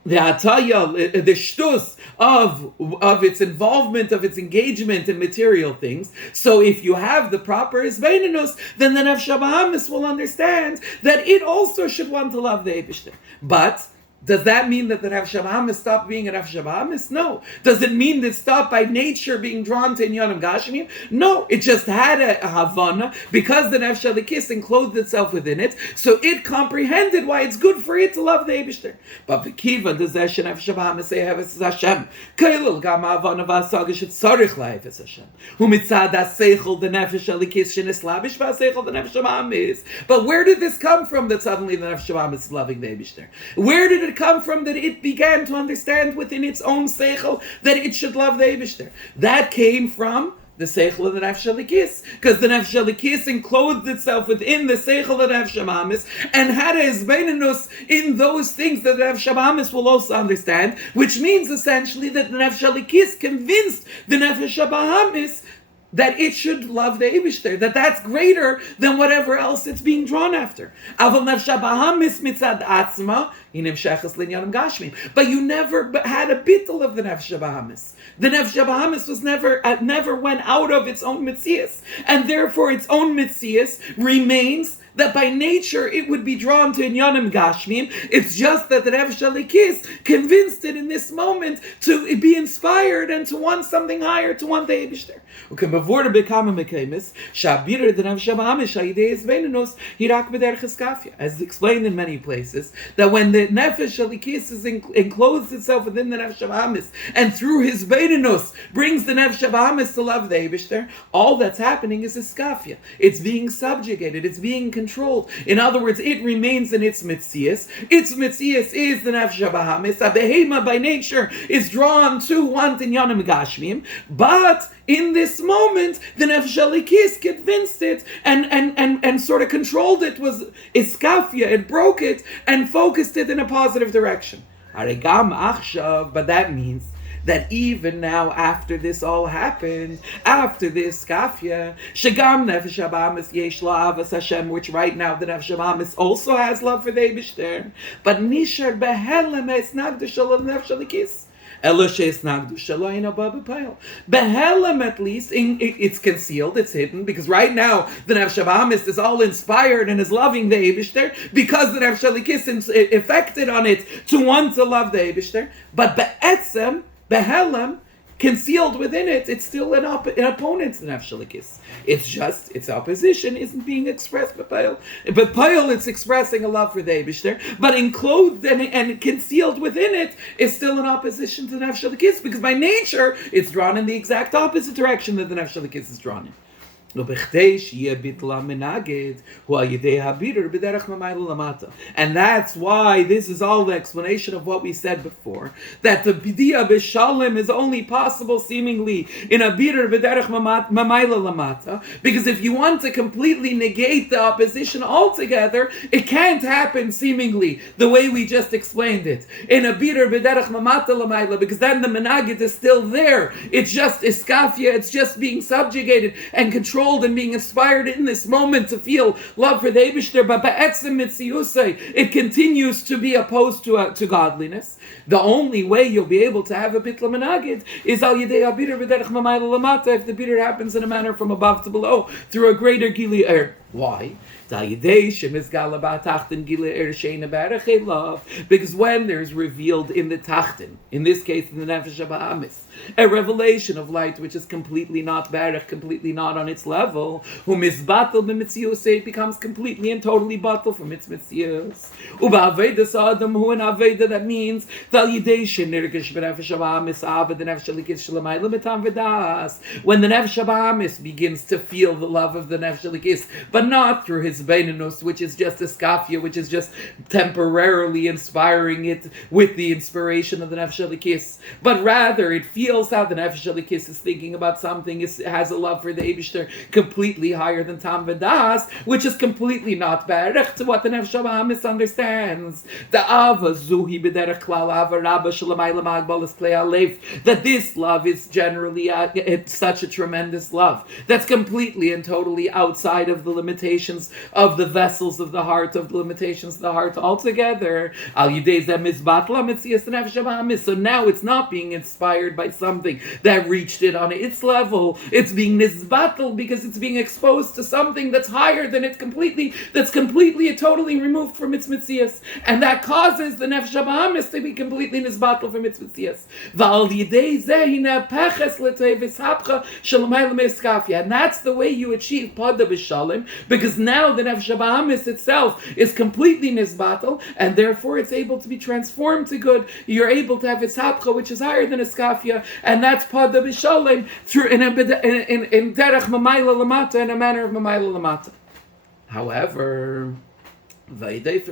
ataya, the shtus of its involvement, of its engagement in material things. So if you have the proper isbeininus, then the nefesh habahamis will understand that it also should want to love the Eibishter. But does that mean that the nefesh habahamis stopped being a nefesh habahamis? No. Does it mean that it stopped by nature being drawn to inyanim gashmim? No. It just had a havana because the nefesh halikis enclosed itself within it, so it comprehended why it's good for it to love the Eibishter. But v'kiva dezeh shenefesh habahamis eheves Hashem kailul gam havana v'asaga shetzarich laheves Hashem hu mitzad haseichel the nefesh halikis shenislabish v'aseichel the nefesh habahamis. But where did this come from that suddenly the nefesh habahamis is loving the Eibishter? Where did it come from that it began to understand within its own seichel that it should love the Eibishter? That came from the seichel of the nefesh halikis, because the nefesh halikis enclosed itself within the seichel of the nefesh habahamis and had a isbeinus in those things that the nefesh habahamis will also understand, which means essentially that the nefesh halikis convinced the nefesh habahamis that it should love the Eibishter, that's greater than whatever else it's being drawn after. Aval nefesh habahamis mitzad atzma, But you never had a bittul of the nefesh habahamis. The nefesh habahamis was never went out of its own mitzias, and therefore its own mitzias remains. That by nature it would be drawn to inyanim gashmim. It's just that the nefesh halikis convinced it in this moment to be inspired and to want something higher, to want the Eibishter. As explained in many places, that when the nefesh halikis is enclosed itself within the nefesh habahamis and through his beininus brings the nefesh habahamis to love the Eibishter, all that's happening is iskafia. It's being subjugated. It's being controlled. In other words, it remains in its mitzias. Its mitzias is the nefesh habahamis. A behema by nature is drawn to want inyanim gashmim, but in this moment, the nefesh halikis convinced it and sort of controlled it, was iskafia. It broke it and focused it in a positive direction. But that means that even now, after this all happened, after this kafia, shagam nefesh habahamis yesh la'avas Hashem, which right now the nefesh habahamis also has love for the Eibishter, but nishar behelem esnagdu shalom nefesh halikis. Behelem, at least, it's concealed, it's hidden, because right now the nefesh habahamis is all inspired and is loving the Eibishter because the nefesh halikis is affected on it to want to love the Eibishter. But be'etzem, behelem, concealed within it, it's still an opponent to the nefesh halikis. It's just, its opposition isn't being expressed by Payil. But Payil, it's expressing a love for the Eibishter, but enclosed and concealed within it is still an opposition to the nefesh halikis, because by nature, it's drawn in the exact opposite direction that the nefesh halikis is drawn in. And that's why this is all the explanation of what we said before, that the b'diya b'shalom is only possible seemingly in a bidur b'derech mamayla lamata, because if you want to completely negate the opposition altogether, it can't happen seemingly the way we just explained it in a bidur b'derech mamata lamayla, because then the menagid is still there. It's just iskafia, it's just being subjugated and controlled and being inspired in this moment to feel love for the Eibishter, but ba'etzem mitziyusay, it continues to be opposed to godliness. The only way you'll be able to have a bitla menagid is al yidei habidur b'derech mamayla lamata, if the bidur happens in a manner from above to below through a greater gili er. Why? Because when there's revealed in the tachtin, in this case in the nefesh habahamis, a revelation of light which is completely not barech, completely not on its level, it becomes completely and totally batal from its mitzios. That means when the nefesh habahamis begins to feel the love of the nefesh halikis, but not through his beinunus, which is just a skafia, which is just temporarily inspiring it with the inspiration of the nefesh halikis, but rather it feels how the nefesh halikis is thinking about something, has a love for the Eibishter completely higher than tam v'das, which is completely not barech to what the nefesh habahamis understands. The ava zuhi b'derech klal ava rabba shalamayla magbalas klei alev, that this love is generally it's such a tremendous love that's completely and totally outside of the limitations of the vessels of the heart, of the limitations of the heart altogether. So now it's not being inspired by something that reached it on its level. It's being nisbatel because it's being exposed to something that's higher than it completely, that's completely and totally removed from its mitzias. And that causes the nefesh habahamis to be completely nisbatel from its mitzias. And that's the way you achieve Podoh b'shalom, because now the nefesh habahamis itself is completely nisbatel, and therefore it's able to be transformed to good. You're able to have its hapcha, which is higher than iskafia, and that's Podoh b'shalom through in derech mamayla lamata, in a manner of mamayla lamata. However, that's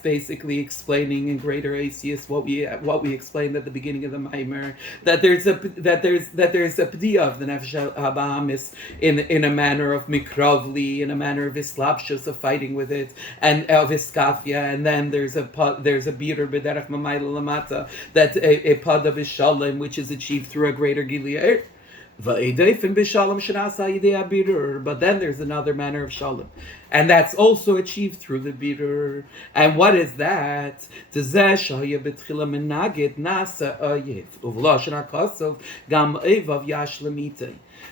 basically explaining in greater Asius what we explained at the beginning of the Maamer, that there's a p'diya of the nefesh habahamis in a manner of mikrovli, in a manner of islapshus, of fighting with it, and of iskafia, and then there's a bidur b'derech mamayla lamata, that a Podoh b'shalom which is achieved through a greater giliyah. But then there's another manner of shalom, and that's also achieved through the birur. And what is that?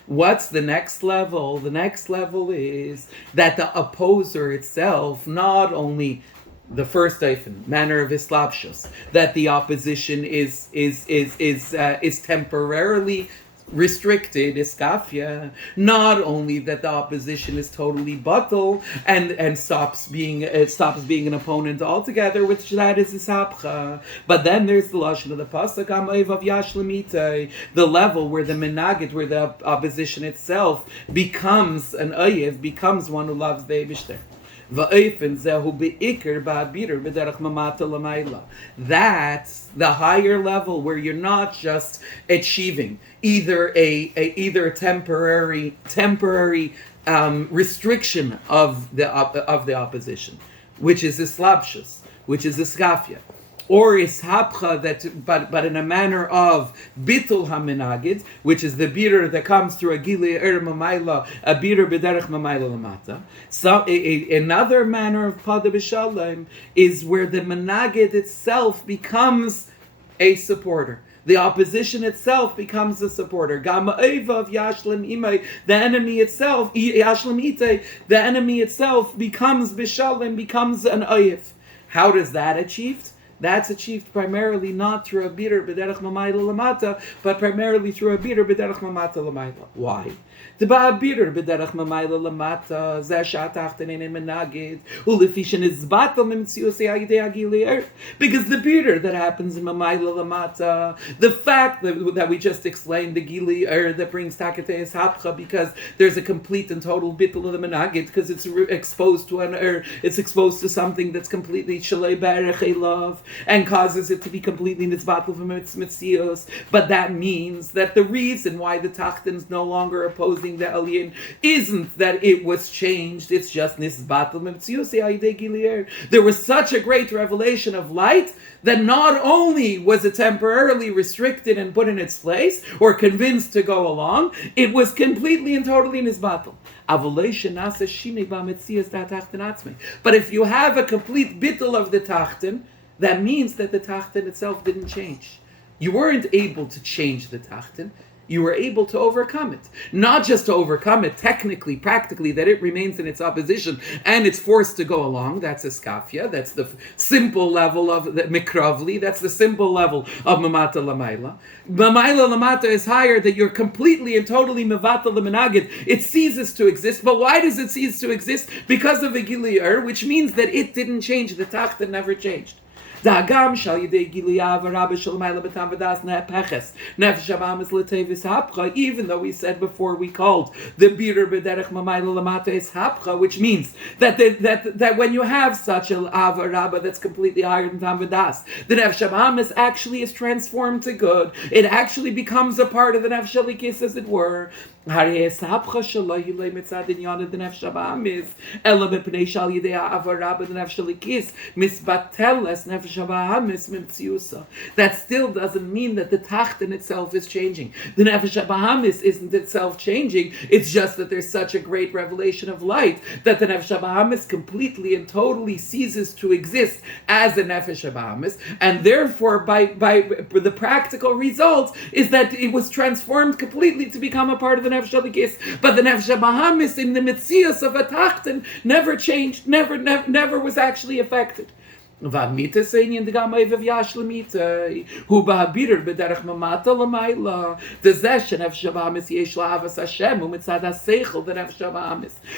What's the next level? The next level is that the opposer itself, not only the first manner of islapshus, that the opposition is temporarily restricted, iskafia, not only that the opposition is totally batal and stops being an opponent altogether, which that is ishapcha, but then there's the lashon of the pasuk of yashlemite, the level where the menagid, where the opposition itself becomes an oyev, becomes one who loves the Eibishter. That's the higher level where you're not just achieving either a temporary restriction of the opposition, which is islapshus, which is iskafia, or ishapcha, but in a manner of bitul haminagid, which is the birur that comes through a gilei mamayla, a birur b'derech mamayla lamata. So another manner of Podoh b'shalom is where the menagid itself becomes a supporter. The opposition itself becomes a supporter. Gama evav yashlim imay, the enemy itself, yashlim itay, the enemy itself becomes b'shalom, becomes an oyev. How does that achieved? That's achieved primarily not through a birur b'derech mamayla lamata, but primarily through a birur b'derech mamata lamayla. Why? The birur b'derech mamayla lamata zeh sha'atachten ein menagid ulefishen izbatel mimtzius yagidei agilei, because the birur that happens in mamayla lamata, the fact that we just explained, the gilei that brings takatei ishapcha, because there's a complete and total bittul of the menagid, because it's exposed to it's exposed to something that's completely shalei b'erech love, and causes it to be completely nitzbatel from its mitzios. But that means that the reason why the Tachten is no longer opposing the Elyon isn't that it was changed, it's just nitzbatel mitzios. There was such a great revelation of light that not only was it temporarily restricted and put in its place, or convinced to go along, it was completely and totally nitzbatel. But if you have a complete bittul of the Tachten, that means that the Tachten itself didn't change. You weren't able to change the Tachten. You were able to overcome it. Not just to overcome it technically, practically, that it remains in its opposition and it's forced to go along. That's iskafia. That's the simple level of the mikravli. That's the simple level of mamata lamayla. Mamayla lamata is higher, that you're completely and totally mevata lemenagid. It ceases to exist. But why does it cease to exist? Because of a giliyur, which means that it didn't change. The Tachten never changed. Even though we said before, we called the birur b'derech mamayla lamata ishapcha, which means that when you have such a ava rabba that's completely higher than tam v'das, the nefesh habahamis actually is transformed to good. It actually becomes a part of the nefesh halikis, as it were. The that still doesn't mean that the Tachten itself is changing. The Nefesh HaBahamis isn't itself changing. It's just that there's such a great revelation of light that the Nefesh HaBahamis completely and totally ceases to exist as a Nefesh HaBahamis, and therefore by the practical result is that it was transformed completely to become a part of the Nefesh HaLikis. But the Nefesh HaBahamis in the Metzias of a Tachten never changed, never was actually affected. The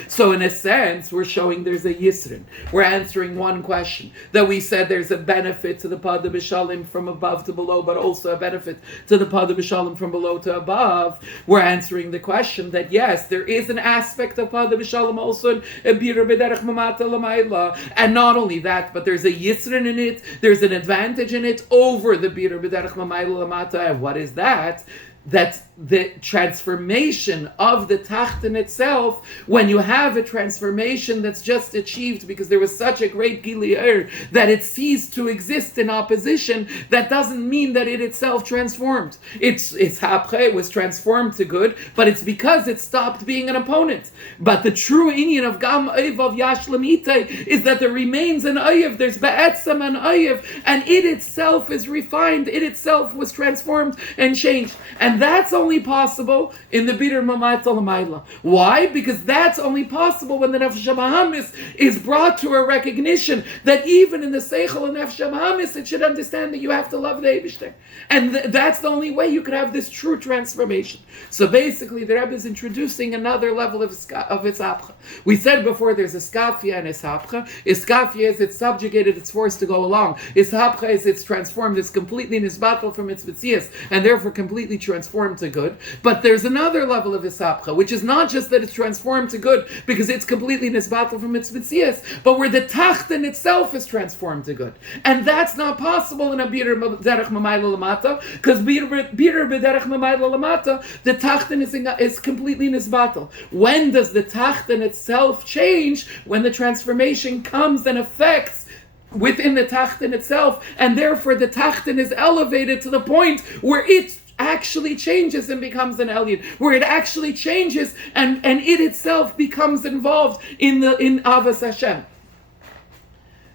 So in a sense, we're showing there's a yisrin. We're answering one question, that we said there's a benefit to the Podoh b'shalom from above to below, but also a benefit to the Podoh b'shalom from below to above. We're answering the question that yes, there is an aspect of Podoh b'shalom also in birur b'derech mamata l'mayla, and not only that, but there's a yisrin in it, there's an advantage in it over the birur b'derech mamayla lamata. And what is that? that the transformation of the Tachten itself, when you have a transformation that's just achieved because there was such a great Gilui that it ceased to exist in opposition, that doesn't mean that it itself transformed. It's hapche, it was transformed to good, but it's because it stopped being an opponent. But the true inyan of Gam Oiv of Yashlamite is that there remains an Oiv, there's Ba'etzem an Oiv, and it itself is refined, it itself was transformed and changed. And that's only possible in the Bidur Mamata L'mayla. Why? Because that's only possible when the Nefesh HaBahamis is brought to a recognition that even in the Seichel and Nefesh HaBahamis, it should understand that you have to love the Eibishter. And that's the only way you could have this true transformation. So basically, the Rebbe is introducing another level of Isapcha. We said before there's Iskafia and Isapcha. Iskafia is it's subjugated, it's forced to go along. Isapcha is it's transformed, it's completely nisbatel from its Vitzias, and therefore completely transformed to good. But there's another level of Isapcha, which is not just that it's transformed to good because it's completely nisbatel from its Vitzias, but where the Tachten itself is transformed to good. And that's not possible in a Bidur B'derech Mamayla Lamata, because Bidur B'derech Mamayla Lamata, the Tachten is completely nisbatel. When does the Tachten itself change? When the transformation comes and affects within the Tachten itself, and therefore the Tachten is elevated to the point where it actually changes and becomes an Elyon, where it actually changes and it itself becomes involved in Avas Hashem.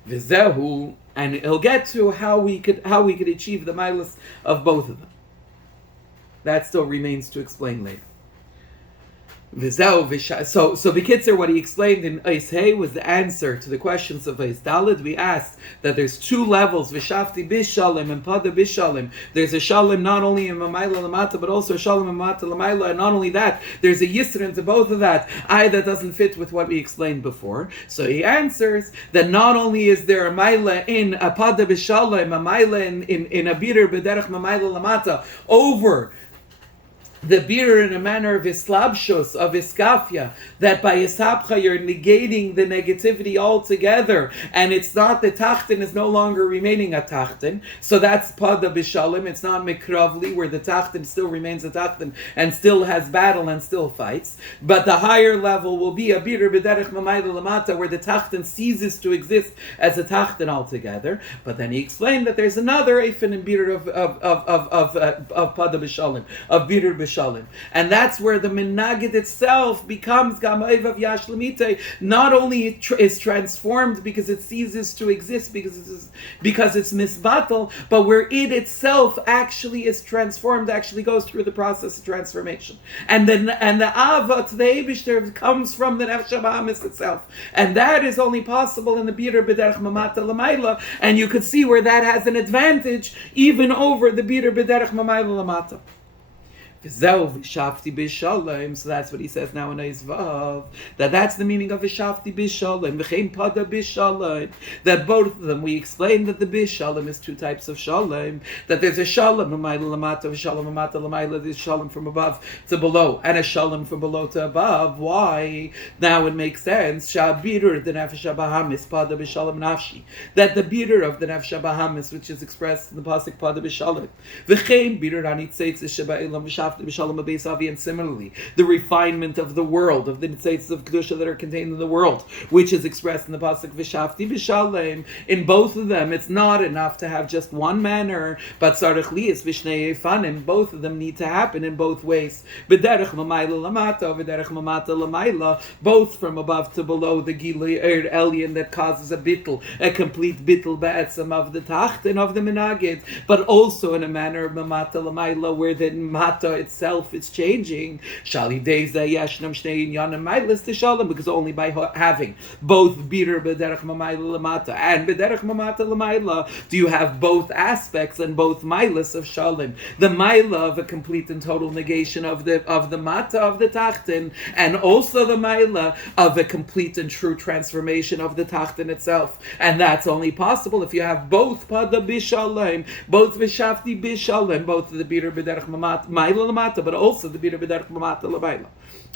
V'zehu, and he'll get to how we could achieve the milas of both of them. That still remains to explain later. So B'kitzer, what he explained in Eis Hey was the answer to the questions of Eis Daled. We asked that there's two levels, V'shafti Bishalem and Podoh Bishalem. There's a Shalem not only in Mamayla Lamata, but also a Shalem in Mamata Lamayla, and not only that, there's a Yisrin to both of that. That doesn't fit with what we explained before. So he answers that not only is there a Maila in a Podoh Bishalem, a Maila in a Bidur B'derech Mamayla Lamata, over the bitter in a manner of islabshus, of iskafia, that by isapcha you're negating the negativity altogether, and it's not, the tachten is no longer remaining a tachten, so that's Podoh Bishalom, it's not mikravli, where the tachten still remains a tachten, and still has battle and still fights, but the higher level will be a bitter b'derech mamayla lamata, where the tachten ceases to exist as a tachten altogether. But then he explained that there's another eifin in bitter of Podoh Bishalom, of bitter Bishalom, and that's where the menagid itself becomes Gamaiv of Yashlamite. Not only is transformed because it ceases to exist, because it's misbattle, but where it itself actually is transformed, actually goes through the process of transformation. And the Ava to the Eibishter comes from the Nefesh HaBahamis itself. And that is only possible in the Bidur B'derech Mamata Lamayla, and you could see where that has an advantage even over the Bidur B'derech Mamayla Lamata. So that's what he says now in Eizvav, that's the meaning of V'shafti Bishalom, V'chein Podoh Bishalom, that both of them, we explained that the Bishalom is two types of Shalom, that there's a Shalom Mamayla Lamata, Shalom Mamata Lamayla, there's Shalom from above to below, and a Shalom from below to above. Why? Now it makes sense. Sha'birur the Nefesh HaBahamis, Podoh Bishalom Nafshi, that the birur of the Nefesh HaBahamis, which is expressed in the pasuk Podoh Bishalom, V'chein birur anitzeitzes sheba'ilam V'shafti and similarly, the refinement of the world, of the nitzitzes of Kedusha that are contained in the world, which is expressed in the pasuk V'shafti B'shalom. In both of them, it's not enough to have just one manner, but tzarich liyas v'shnei efanim. Both of them need to happen in both ways. B'derech mamayla lamata, v'derech mamata lamayla, both from above to below, the gilui elyon that causes a bittul, a complete bittul ba'etzem of the tacht and of the menagid, but also in a manner of mamata lamayla, where the mata itself is changing, because only by having both bidur b'derech mamayla lamata and b'derech mamata lamayla do you have both aspects and both mailas of shalom, the maila of a complete and total negation of the mata of the tachten, and also the maila of a complete and true transformation of the tachten itself. And that's only possible if you have both Podoh Bishalom, both V'shafti Bishalom, both the bidur b'derech mamayla, but also the bidur b'derech mamata lamayla.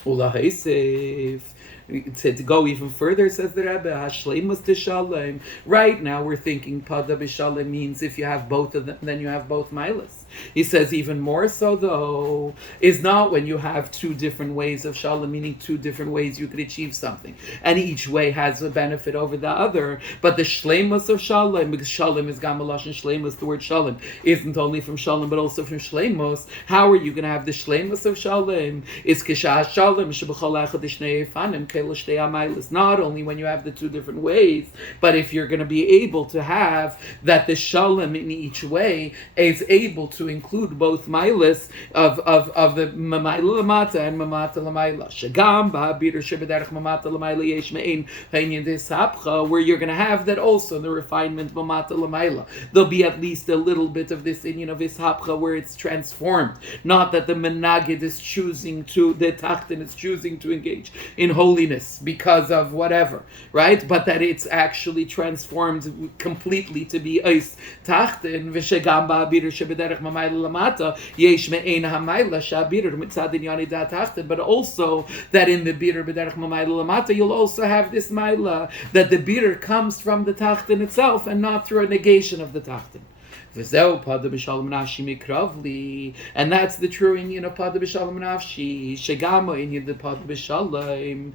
Ulaheisif, To go even further, says the Rebbe, Hashleimus Tishalem. Right now we're thinking Podoh B'Shalom means if you have both of them, then you have both milas. He says even more so though is not when you have two different ways of shalom, meaning two different ways you could achieve something, and each way has a benefit over the other. But the shleimus of shalom, because shalom is gamalash and shleimus, the word shalom isn't only from shalom but also from shleimus. How are you going to have the shleimus of shalom? Is kishah shalom shebechol echad shnei efanim keilu shtei amaylos. Not only when you have the two different ways, but if you're going to be able to have that the shalom in each way is able to include both milas of the mamayla lamata and mamata lamayla. Shagam ba'abir shebederech mamata lamayla yesh me'ein ha'inyan desapcha, where you're going to have that also in the refinement mamata lamayla. There'll be at least a little bit of this inyan of ishapcha where it's transformed. Not that the menagid is choosing to, the tachtin is choosing to engage in holiness because of whatever, right? But that it's actually transformed completely to be eis tachtin v'shagam ba'abir shebederech but also that in the bitter b'derech mamayla lamata you'll also have this maila that the bitter comes from the tachtin itself and not through a negation of the tachtin. And that's the true inyan of Podoh B'Shalom Nafshi. Shegama inyan the Podoh B'Shalom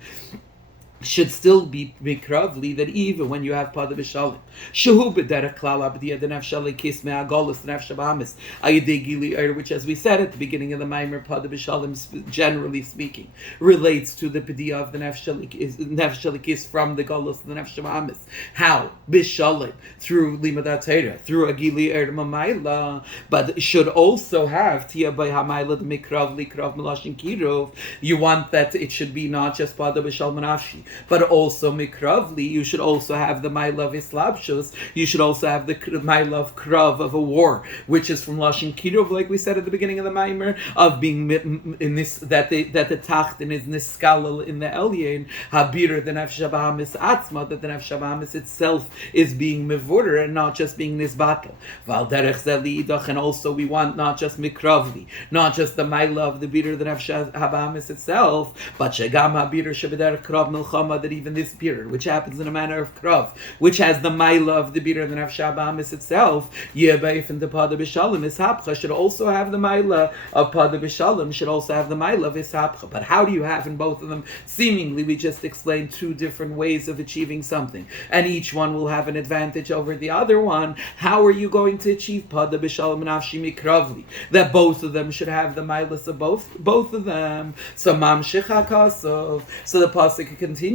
should still be mikravli, that even when you have Podoh B'Shalom, shehu b'derech klal abdiya denafshali kis me'agolus denafshabamis ayidei gili, which, as we said at the beginning of the Maamer, Podoh B'Shalom, generally speaking, relates to the pediya of the nafshali kis from the golus the nafshabamis. How B'Shalom through limadat Torah, through a gili mamayla, but should also have tiya by hamayla the mikravli krav melashin kirov. You want that it should be not just Podoh B'Shalom nafshi, but also mikravli. You should also have the maila of islabshus. You should also have the maila of krav, of a war, which is from lashon kirov, like we said at the beginning of the Maamer, of being in this that the tachtin is niskalal in the elyon habir the nafshabahamis atzma, that the nafshabahamis itself is being mevurah and not just being nisbatel. Val derech zelidach, and also we want not just mikravli, not just the maila of the bir the nafshabahamis itself, but shegam habir shebeder krav milcham, that even this period, which happens in a manner of krav, which has the maila of the bir and the nafshabamis itself, yebeif and the Podoh B'Shalom ishapcha, should also have the maila of Podoh B'Shalom, should also have the maila of ishapcha. But how do you have in both of them? Seemingly, we just explained two different ways of achieving something, and each one will have an advantage over the other one. How are you going to achieve Podoh B'Shalom nafshi mikravli? That both of them should have the mailas of both of them. So mamshich hakasov. So the pasuk continues.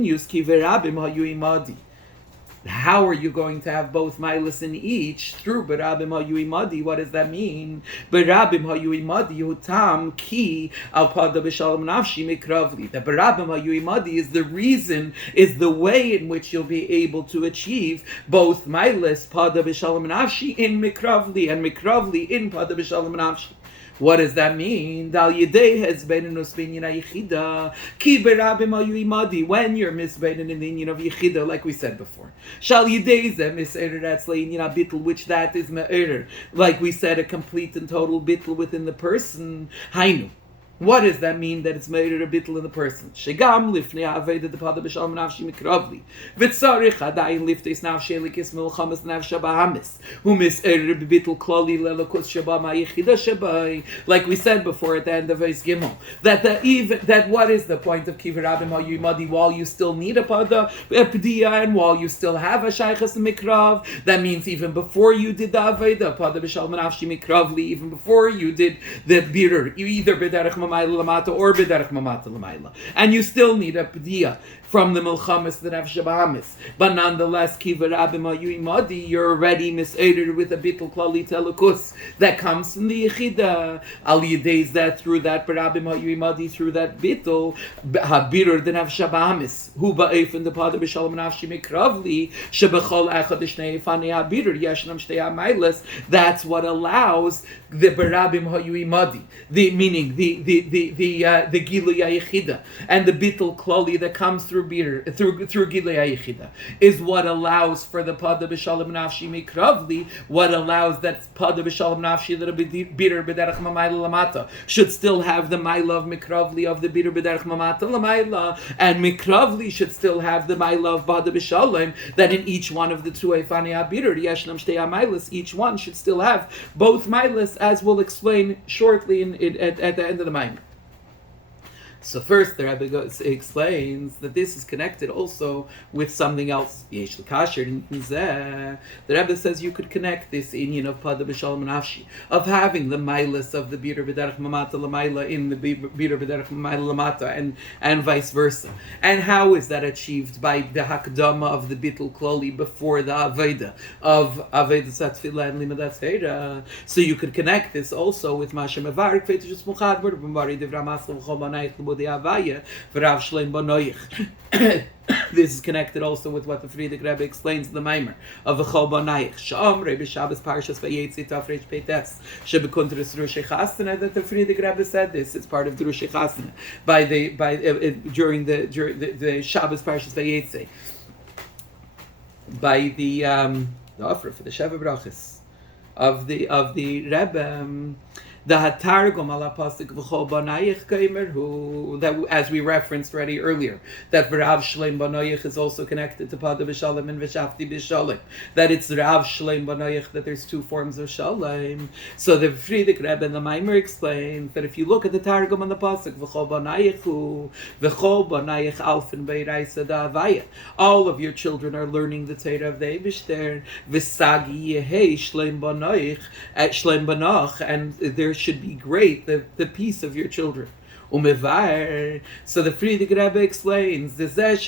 How are you going to have both milas in each? Through berabim hayu imadi. What does that mean? Berabim hayu imadi hutam ki al Podoh B'Shalom nafshi mikravli. The berabim hayu imadi is the reason, is the way in which you'll be able to achieve both milas Podoh B'Shalom nafshi in mikravli and mikravli in Podoh B'Shalom nafshi. What does that mean? Dal yedei has been in usbinyan yichida ki berabim hayu imadi. When you're misbeinen in the inyan of yichida, like we said before, shal yedei ze miserer atzlei inyan bittul, which that is me'erer, like we said, a complete and total bittul within the person. Hainu. What does that mean that it's made a bittul in the person? Shegam lifnei aveda the Podoh B'Shalom nafshi mikravli v'tzarich adayin lifteis nafshi elikis melchamas nafsha bahamis humis bittul klali lelokos sheba ma'yichida shebai. Like we said before at the end of Eis Gimel, that what is the point of kivarabim hayu imadi while you still need a Podoh B'Diya and while you still have a shaychas mikrav? That means even before you did the aveda Podoh B'Shalom nafshi mikravli, even before you did the birur, you either b'derech or b'derech mamata l'mayla, and you still need a pediya from the milchamas that have shabahamis. But nonetheless, kivarabim hayu imadi, you're already mis'eder with a bittul klali telukus that comes from the yichida. Al yedei that through that barabim hayu imadi, through that bittul habirur den have shabahamis hu ba'ef in the Podoh B'Shalom nafshi mikravli shebechol echad shnei fanei habirur yeshnam shtei hamaylas. That's what allows the barabim hayu imadi, the meaning the gilui yichida and the bittul klali that comes through through Gilei Hayichida is what allows for the Podoh B'Shalom Nafshi Mikravli, what allows that Podoh B'Shalom Nafshi that a bitter B'derech Mamayla Lamata should still have the Maila of Mikravli of the bitter B'derech Mamata Lamaila, and Mikravli should still have the Maila of Podoh B'Shalom, that in each one of the two Eifani HaBitter, Yeshnam Shtei HaMailas, each one should still have both Mailas, as we'll explain shortly at the end of the Maamar. So first, the Rebbe explains that this is connected also with something else. The Rebbe says you could connect this inyan of Podoh B'Shalom Nafshi, of having the Mailas of the Biter B'derech Mamata Lamaila in the Biter B'derech Mamayla Lamata, and vice versa. And how is that achieved? By the Hakdama of the Bittul Kloli before the Aveda of Aveda Satfila and Limadat Seira. So you could connect this also with Masha Mevarik, Fetushus Muchadbar, B'mari Devramasl V'chobanayich the Avaya for Rav Shleim Banoich. This is connected also with what the Friedrich Rebbe explains in the Maamar of V'chol Banoich. Sham Rebbe Shabbos Parshas Vayetzi Tafresh Peites Shebekuntris Drushei Chasana, that the Friedrich Rebbe said this. It's part of Drushei Chasana during the Shabbos Parshas Vayetzi by the offer for the Sheva Brachas of the Rebbe. The Hatargum ala pasuk v'chol banayich kaimer, who that as we referenced already earlier, that Rav Shleim Banoich is also connected to Podoh B'Shalom and V'shafti B'Shalom. That it's Rav Shleim Banoich, that there's two forms of Shalom. So the Friedrich Rebbe and the Maamer explains that if you look at the Targum on the pasuk v'chol banayich hu v'chol banayich alfen beiraisa da'avaya, all of your children are learning the Torah of the Eibishter v'sagi yehei Shleim Banoich at Shleim Banoch, and there should be great the peace of your children. So the Friedrich Rebbe explains this that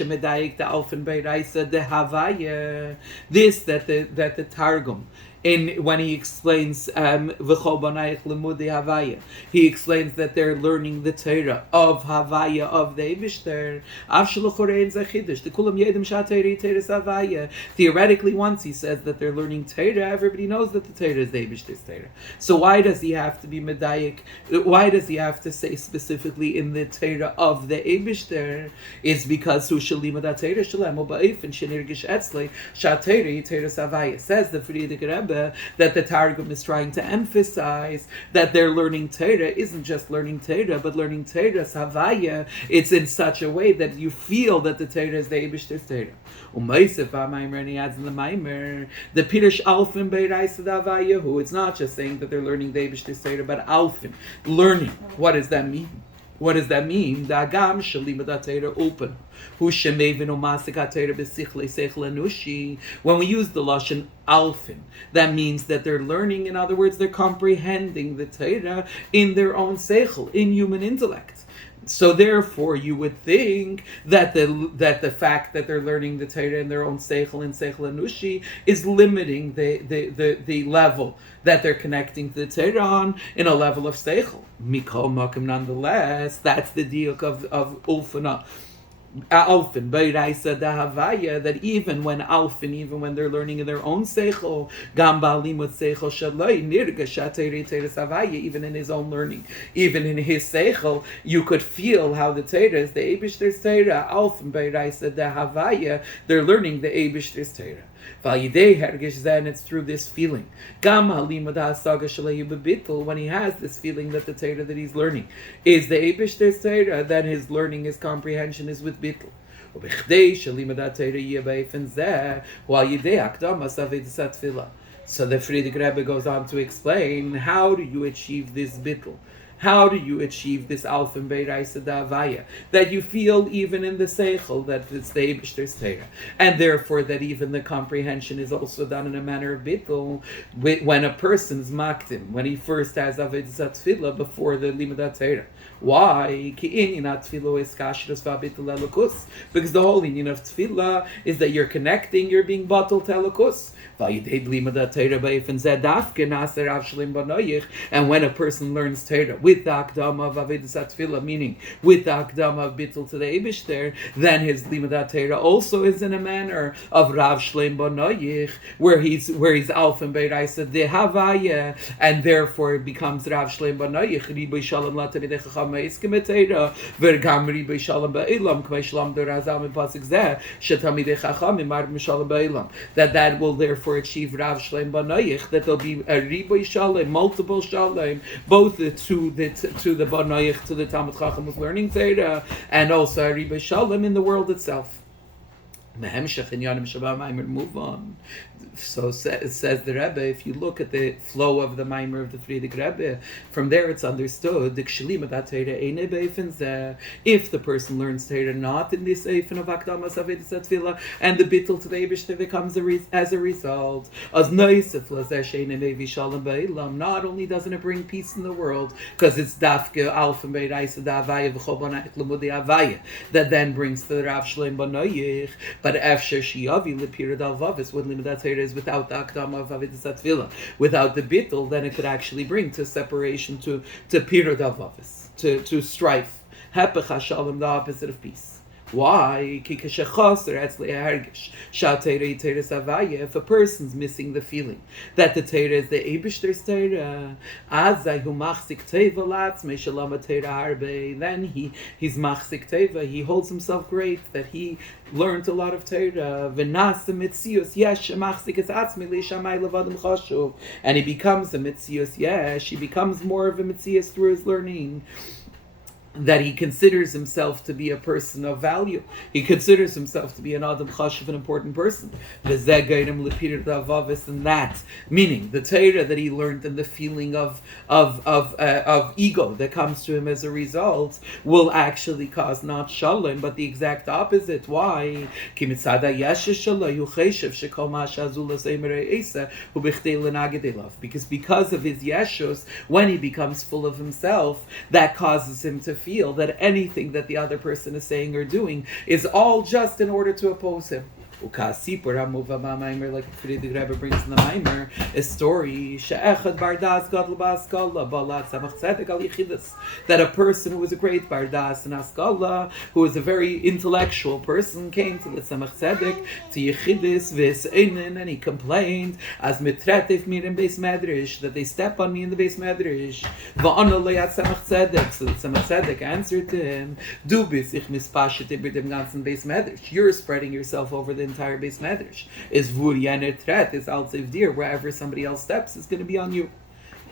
the Targum, when he explains V'chol Banayich Lemudei Havaya, he explains that they're learning the Torah of Havaya of the Eibishter. Theoretically, once he says that they're learning Torah, everybody knows that the Torah is the Eibishter's Torah. So why does he have to be medayik? Why does he have to say specifically in the Torah of the Eibishter? Is because Hu Shalim Adat Torah Shalem U'Ba'if and Shenirgish Etzli Shateri Torah Savaya. Says the Friedrich Rebbe that the Targum is trying to emphasize that they're learning Torah isn't just learning Torah, but learning Torah Savaya. It's in such a way that you feel that the Torah is the Eibishter's Torah. U'Meisef HaMaamer, and he adds in the Maamer, the Pirush Alfin Beiraisa Davaya, who it's not just saying that they're learning the Eibishter's Torah, but Alfin, learning. What does that mean? What does that mean? Da'agam shalim adat Torah open. Hu shemevin u'masik ha'Torah b'sichlei seichel anushi. When we use the lashon alfin, that means that they're learning. In other words, they're comprehending the Torah in their own seichel, in human intellect. So therefore, you would think that the fact that they're learning the Torah in their own seichel and seichel anushi is limiting the level that they're connecting to the Torah on in a level of seichel. Mikol makom, nonetheless, that's the diuk of ulfana. Alfin, Beiraisa Dahavaya, that even when they're learning in their own seichel, Gamba Limut Seichel Shaloi, Nirga Shateri Teres Havaya, even in his own learning, even in his seichel, you could feel how the Torah is the Eibishter's Torah. Alfin, Beiraisa Dahavaya, they're learning the Eibishter's Torah. And it's through this feeling. When he has this feeling that the Torah that he's learning is the Eibishter's Torah, then his learning, his comprehension is with bittul. So the Friedrich Rebbe goes on to explain, how do you achieve this bittul? How do you achieve this alfin beiraisa da'avaya? That you feel even in the seichel that it's the Eibishter's Torah, and therefore that even the comprehension is also done in a manner of bittul. When a person's maktim, when he first has avodas tefillah before the limudat Torah. Why? Because the whole inyan of tefillah is that you're connecting, you're being bottled to elokus. And when a person learns Torah with the Akdama of Avedis Atfila, meaning with the Akdama of Bittul to the Eibishter, then his Limadat Torah also is in a manner of Rav Shleim Bonoyich, where he's Alf and Beiraisa de Havaya, and therefore it becomes Rav Shleim Bonoyich, Riboy Shalom Latamidei Chacham Meiskim Torah, Vergam Riboy Shalom Ba'ilam, Kmei Shalom Dorazam and Pasik Zeh, Shetamidei Chacham Imar Shalom Ba'ilam. That will therefore achieve Rav Shleim Bonoyich, that there'll be a Riboy Shalom, multiple Shalom, both to the Bonoyich, to the Talmud Chacham who's learning Torah, and also a Riboy Shalom in the world itself. Move on. So it says the Rebbe, if you look at the flow of the Maamer of the Friedrich Rebbe, from there it's understood if the person learns Torah not in this Eifen of Akdamas Avedis Atfila, and the Bittul to the Eibishter becomes as a result. Not only doesn't it bring peace in the world, because it's Dafke Alf and Beiraisa Davaya V'Chobonach Lemudi Avaya that then brings to the Rav Shleim Bonoyich, but Efsher Shiyavi Lepirad Alvavis with Limadat Torah is without the Akdama of Avedis Atfila, without the Bittul, then it could actually bring to separation, to Pirud Alvavis, to strife. Hepech HaShalom, the opposite of peace. Why? If a person's missing the feeling that the Torah is the Eibishter's Torah, then he's machzik teva, he holds himself great, that he learned a lot of Torah, and he becomes a mitzius yesh, he becomes more of a mitzius through his learning, that he considers himself to be a person of value. He considers himself to be an Adam Chashuv, an important person. And that, meaning the Torah that he learned and the feeling of ego that comes to him as a result, will actually cause not shalom, but the exact opposite. Why? Because of his yeshus, when he becomes full of himself, that causes him to feel that anything that the other person is saying or doing is all just in order to oppose him. Like the Rebbe brings in the Maamer, a story that a person who was a great bardas and askala, who was a very intellectual person, came to the Tzemach Tzedek, to Yechidus v'seinen, and he complained as mitretif mir in Beis Medrash, that they step on me in the Beis Medrash. V'ana leyat Tzemach Tzedek, so the Tzemach Tzedek answered to him, Du bist ich mispashet über dem ganzen Beis Medrash. You're spreading yourself over the entire Beis Medrash. Is vur yener tret, is alzev dir, wherever somebody else steps, is going to be on you.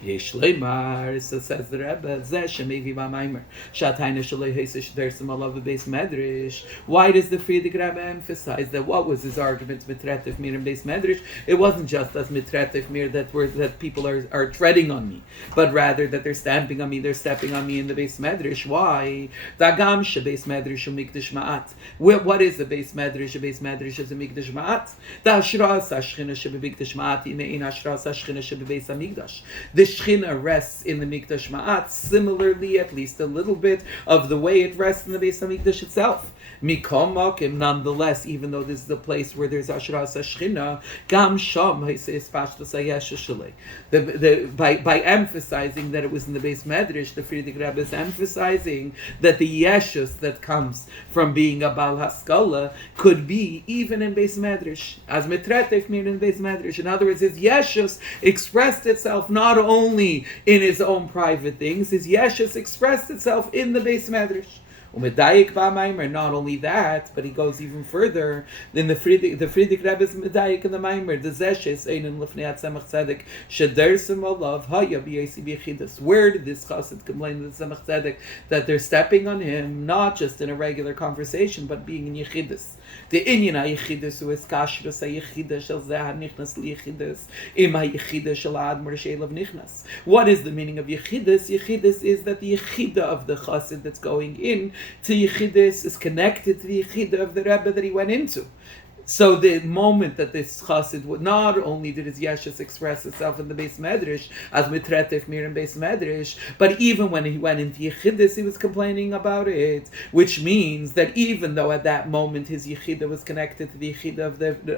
Yeshleimar, so says the Rebbe, Zeshemevi Maamer, Shatayna Shalei Heisish Dersim Alav Beis Medrash. Why does the Friedrich Rebbe emphasize that? What was his argument mitretif mir in Beis Medrash? It wasn't just as mitretif mir that people are treading on me, but rather that they're stamping on me, they're stepping on me in the Beis Medrash. Why? Dagam she Beis Medrash umikdash ma'at. What is the Beis Medrash? A Beis Medrash is a mikdash ma'at. Da Ashras Ashchina she b'mikdash ma'at imein Ashras Ashchina she b'Beis Hamikdash. The Shechina rests in the Mikdash Ma'at, similarly, at least a little bit, of the way it rests in the Beis Hamikdash itself. Mikol Makim, nonetheless, even though this is the place where there's Ashras Shechina, Gam Sham Haiseis Pashtus Hayesha Shalei. By emphasizing that it was in the Beis Medrash, the Friedrich Rebbe is emphasizing that the Yeshus that comes from being a Baal Haskalah could be even in Beis Medrash, as Mitretef Mir in Beis Medrash. In other words, his Yeshus expressed itself not only in his own private things, his Yeshus expressed itself in the Beis Medrash. Not only that, but he goes even further. Then the Friedrich Rebbe is medayik in the Maamer. The zeshes einen lefnei Tzemach Tzedek shedersim olav haya b'yesi b'yechidus. Where did this chassid complain to the Tzemach Tzedek that they're stepping on him, not just in a regular conversation, but being in yechidus? The inyan ha-yechidus who is kashrus ha-yechidus shel zeh ha-nichnas li-yechidus im ha-yechidus shel ha-admor she'elav nichnas. What is the meaning of yechidus? Yechidus is that the yechida of the chassid that's going in to Yechidus is connected to the Yechida of the Rebbe that he went into. So the moment that this chassid would, not only did his yeshus express itself in the Beis Medrash as mitretef mir in Beis Medrash, but even when he went into Yechidus, he was complaining about it, which means that even though at that moment his Yechidah was connected to the Yechidah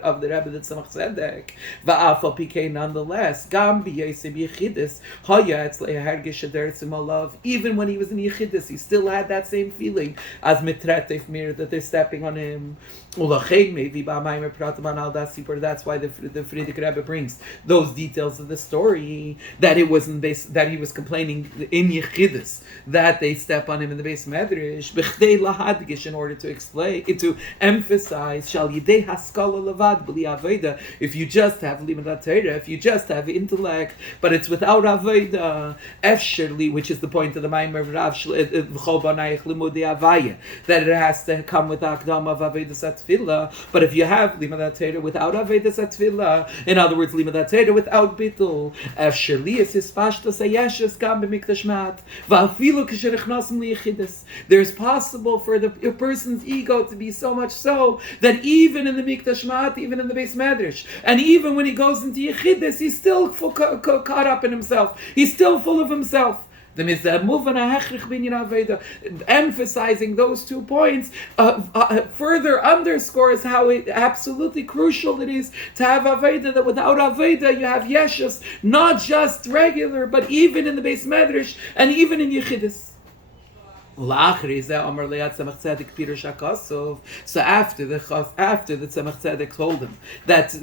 of the Rebbe, the Tzemach Tzedek, va'afal pikei nonetheless, gam b'yoseb Yechidus, haya etzlei hergish adertzim alav, even when he was in Yechidus, he still had that same feeling as mitretef mir, that they're stepping on him. Maamer Podoh, that's why the Frierdiker Rebbe brings those details of the story, that it wasn't that he was complaining in Yechidus that they step on him in the Beis Medrash, b'chdei lahadgish, in order to explain, to emphasize, shal yidei haskala levad b'li avoda, if you just have limud Torah, if you just have intellect, but it's without avoda, efshirli, which is the point of the Maamer of Rav v'chol banayich limudei avaya, that it has to come with the akdam of avoda satfila. But if you have limud Torah without avodas atfila, in other words, limud Torah without bittul, efshirli is his pashtos hayeshes gam b'mikdash mat, va'afilu kasher ichnasim liyechidus. There's possible for a person's ego to be so much so that even in the mikdash mat, even in the Beis Medrash, and even when he goes into yechidus, he's still caught up in himself. He's still full of himself. Emphasizing those 2 points further underscores how absolutely crucial it is to have Aveda, that without Aveda you have Yeshus, not just regular, but even in the Beis Medrash and even in Yechidus. So after the Tzemach Tzedek told him that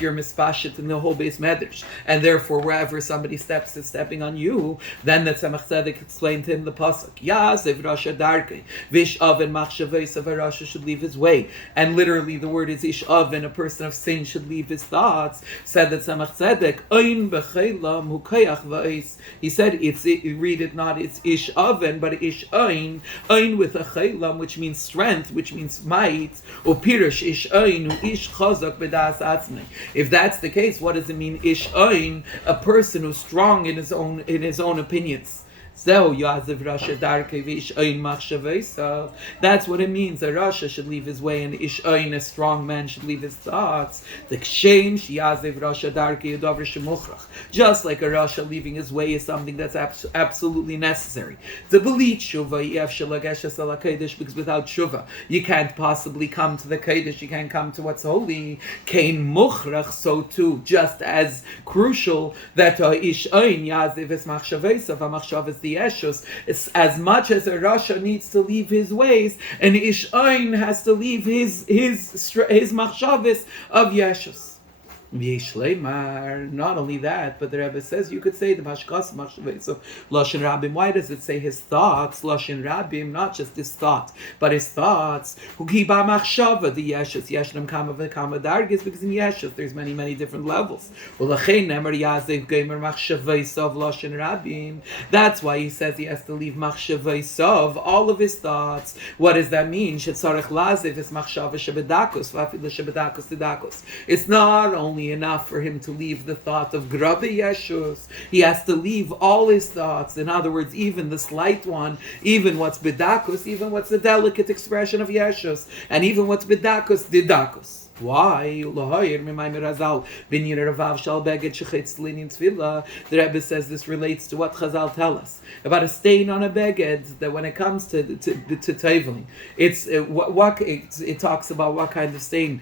you're mispashit in the whole Beis Medrash, and therefore wherever somebody steps is stepping on you, then the Tzemach Tzedek explained to him the pasuk, Yazev Rasha Darkei, Vish Oven Machshavos, of a Rasha should leave his way, and literally the word is Ish Oven, a person of sin should leave his thoughts. Said the Tzemach Tzedek, Ein B'Cheilam Hu Koyach V'Eis. He said read it not, it's Ish Oven, but Ish Ein with a chaylam, which means strength, which means might, or pirish ish ein, ish chazak b'das atzmei. If that's the case, what does it mean? Ish ein, a person who's strong in his own opinions. That's what it means. A Rasha should leave his way, and Ish Ein, a strong man, should leave his thoughts. Just like a Rasha leaving his way is something that's absolutely necessary. Because without Shuvah, you can't possibly come to the Kodesh, you can't come to what's holy. Kain Mukhrach, so too, just as crucial that Ish Ein Yaziv es Machshavesa, V'machshavas the Yeshus, as much as a Rasha needs to leave his ways, and Ish Ein has to leave his machshavas of Yeshus. Not only that, but the Rebbe says you could say the mashkas machshavos of Lashon Rabim. Why does it say his thoughts? Lashon Rabim, not just his thought, but his thoughts. Hukiba machshava the Yeshus Yeshnam kama v'kama dargis, because in Yeshus there's many different levels. Ulachein nemer yazev geimer machshavos of Lashon Rabim. That's why he says he has to leave machshavos of all of his thoughts. What does that mean? Shetzarech lazev is machshava shebedakos v'afil shebedakos tidakos. It's not only enough for him to leave the thought of Grabe Yeshus. He has to leave all his thoughts. In other words, even the slight one, even what's Bidakus, even what's the delicate expression of Yeshus, and even what's Bidakus, Didakus. Why? The Rebbe says this relates to what Chazal tell us about a stain on a beged, that when it comes to teveling, it talks about what kind of stain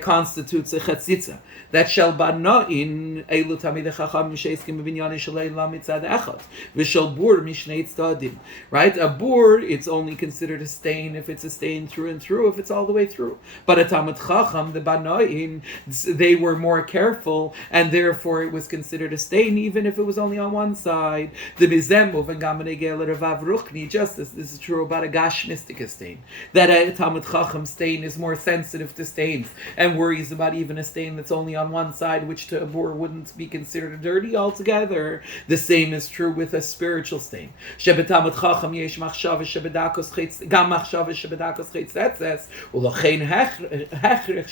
constitutes a chatzitza. That shall bana'in elu tamid chacham misheiskim b'binyani shalei la mitzad echad v'shal bur mishnei tzadim. Right? A bur, it's only considered a stain if it's a stain through and through, if it's all the way through. But a tamid chacham, the bana'in, they were more careful, and therefore it was considered a stain even if it was only on one side. The bizemu v'gamanegel revav ruchni, just as this is true about a gashmistic stain, that a tamid chacham stain is more sensitive to stains and worries about even a stain that's only on one side, which to a bor wouldn't be considered dirty altogether. The same is true with a spiritual stain. Shebetamid chacham yesh machshavas shebedakos chitz gam machshavas shebedakos chitz etzes ulochein hechrich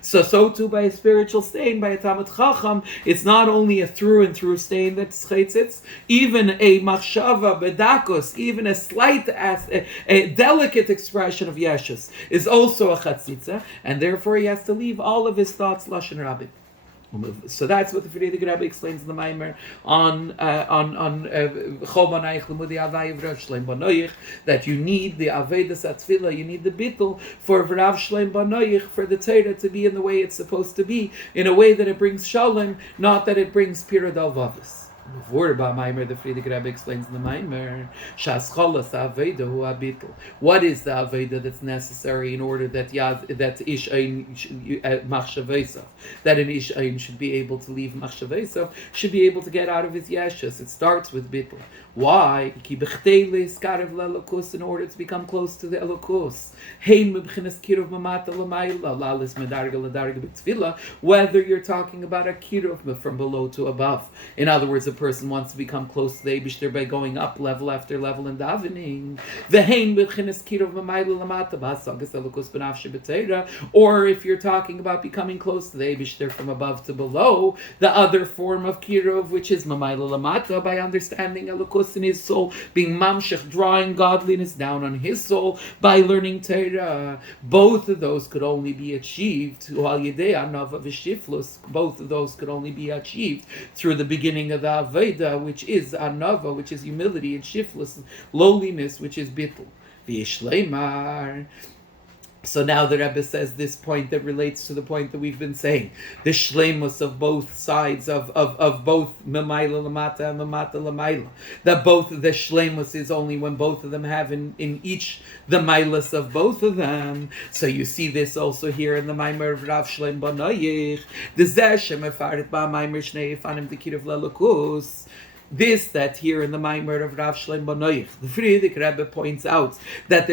So too by a spiritual stain, by a Talmid Chacham, it's not only a through and through stain that's chaitzitz, even a machshava bedakos, even a slight, a delicate expression of yeshus is also a chatzitza, and therefore he has to leave all of his thoughts lashon rabbi. So that's what the Frierdiker Rebbe explains in the Maamer on that you need the Avedas Atzvila, you need the Bittul for Rav Shleim Banoich, for the Torah to be in the way it's supposed to be, in a way that it brings Shalom, not that it brings Piradal Vavis. Before about Maamer, the Frierdiker Rebbe explains in the Maamer, what is the Aveda that's necessary in order that Ish Ein Machshavesav, that an Ish Ein should be able to leave Machshavesav, should be able to get out of his Yeshus. It starts with Bittul. Why? In order to become close to the Elokus. Whether you're talking about a kiruv from below to above. In other words, a person wants to become close to the Eibishter by going up level after level in davening. Or if you're talking about becoming close to the Eibishter from above to below, the other form of kiruv, which is mamayla lamata, by understanding Elokus in his soul, being mamshech, drawing godliness down on his soul by learning Torah. Both of those could only be achieved both of those could only be achieved through the beginning of the Aveda, which is Anava, which is humility, and Shiflus, lowliness, which is Bittul. V'yishleimar. So now the Rebbe says this point that relates to the point that we've been saying. The shleimus of both sides, of both Memayla Lamata and Lamata Lamayla. That both the shleimus is only when both of them have in each the mailas of both of them. So you see this also here in the Maamer of Rav Shleim Banoich. The Zeh Shemefaret Ba Maamer Shnei Yifanim Tekirav Lelukus. This that here in the Maamer of Rav Shleim Banoich, the Frierdiker Rebbe points out that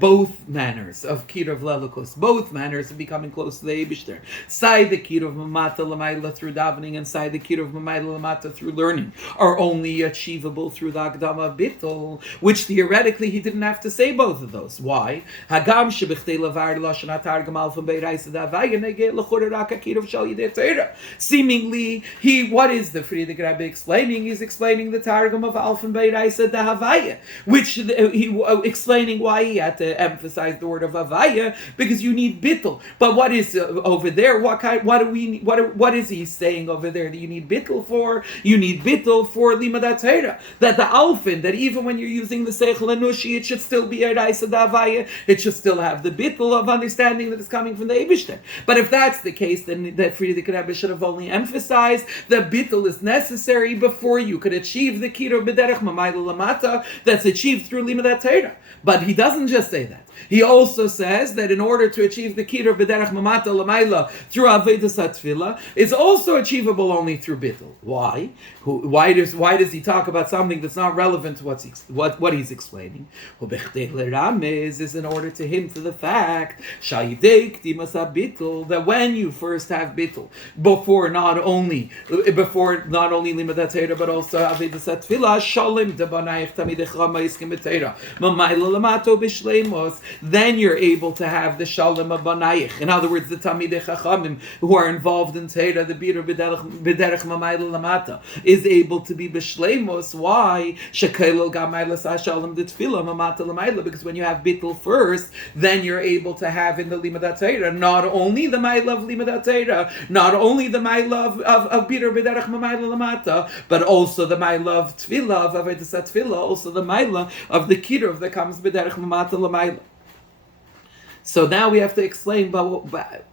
both manners of kiruv lelukus, both manners of becoming close to the Eibishter, side the kiruv mamata lamayla through davening and side the kiruv mamayla lamata through learning, are only achievable through the Akdama Bittul, which theoretically he didn't have to say both of those. Why? Hagam shebichtei lavar lashon hatargam alfam beiraisa davaya nege lechura raka kiruv shal yidei Torah. Seemingly, what is the Frierdiker Rebbe explaining? He's explaining the Targum of Alfan Beiraisa da Havaya, which he explaining why he had to emphasize the word of Havaya, because you need Bittul. But what is over there? What is he saying over there that you need Bittul for? You need Bittul for Limadat Torah. That the Alfan, that even when you're using the Seichel Anushi, it should still be Beiraisa da Havaya. It should still have the Bittul of understanding that it's coming from the Eibishter. But if that's the case, then the Frierdiker Rebbe should have only emphasized that Bittul is necessary before you could achieve the kiruv b'derech mamayla lamata that's achieved through limadat Torah. But he doesn't just say that. He also says that in order to achieve the kiruv b'derech mamata lamayla through avedas hatfila, is also achievable only through bittul. Why? Why does he talk about something that's not relevant to what he's explaining? Is in order to hint to the fact that when you first have bittul, before not only limadat Torah but also avedas hatfila, shalim debanayich tamidech rama iskim b'Torah mamayla lamato b'shleimos, then you're able to have the shalom of banayich. In other words, the tamidei chachamim who are involved in Torah, the bidur b'derech mamayla lamata, is able to be b'shleimos. Why? Shekailo gamayla sashalom d'tfila mamata lamayla, because when you have bittul first, then you're able to have in the limadat Torah not only the mayla of limadat Torah, not only the mayla of bidur b'derech mamayla lamata, but also the mayla of tfila, of avedas tfila, also the mayla of the kiruv that comes b'derech mamata lamayla. So now we have to explain, but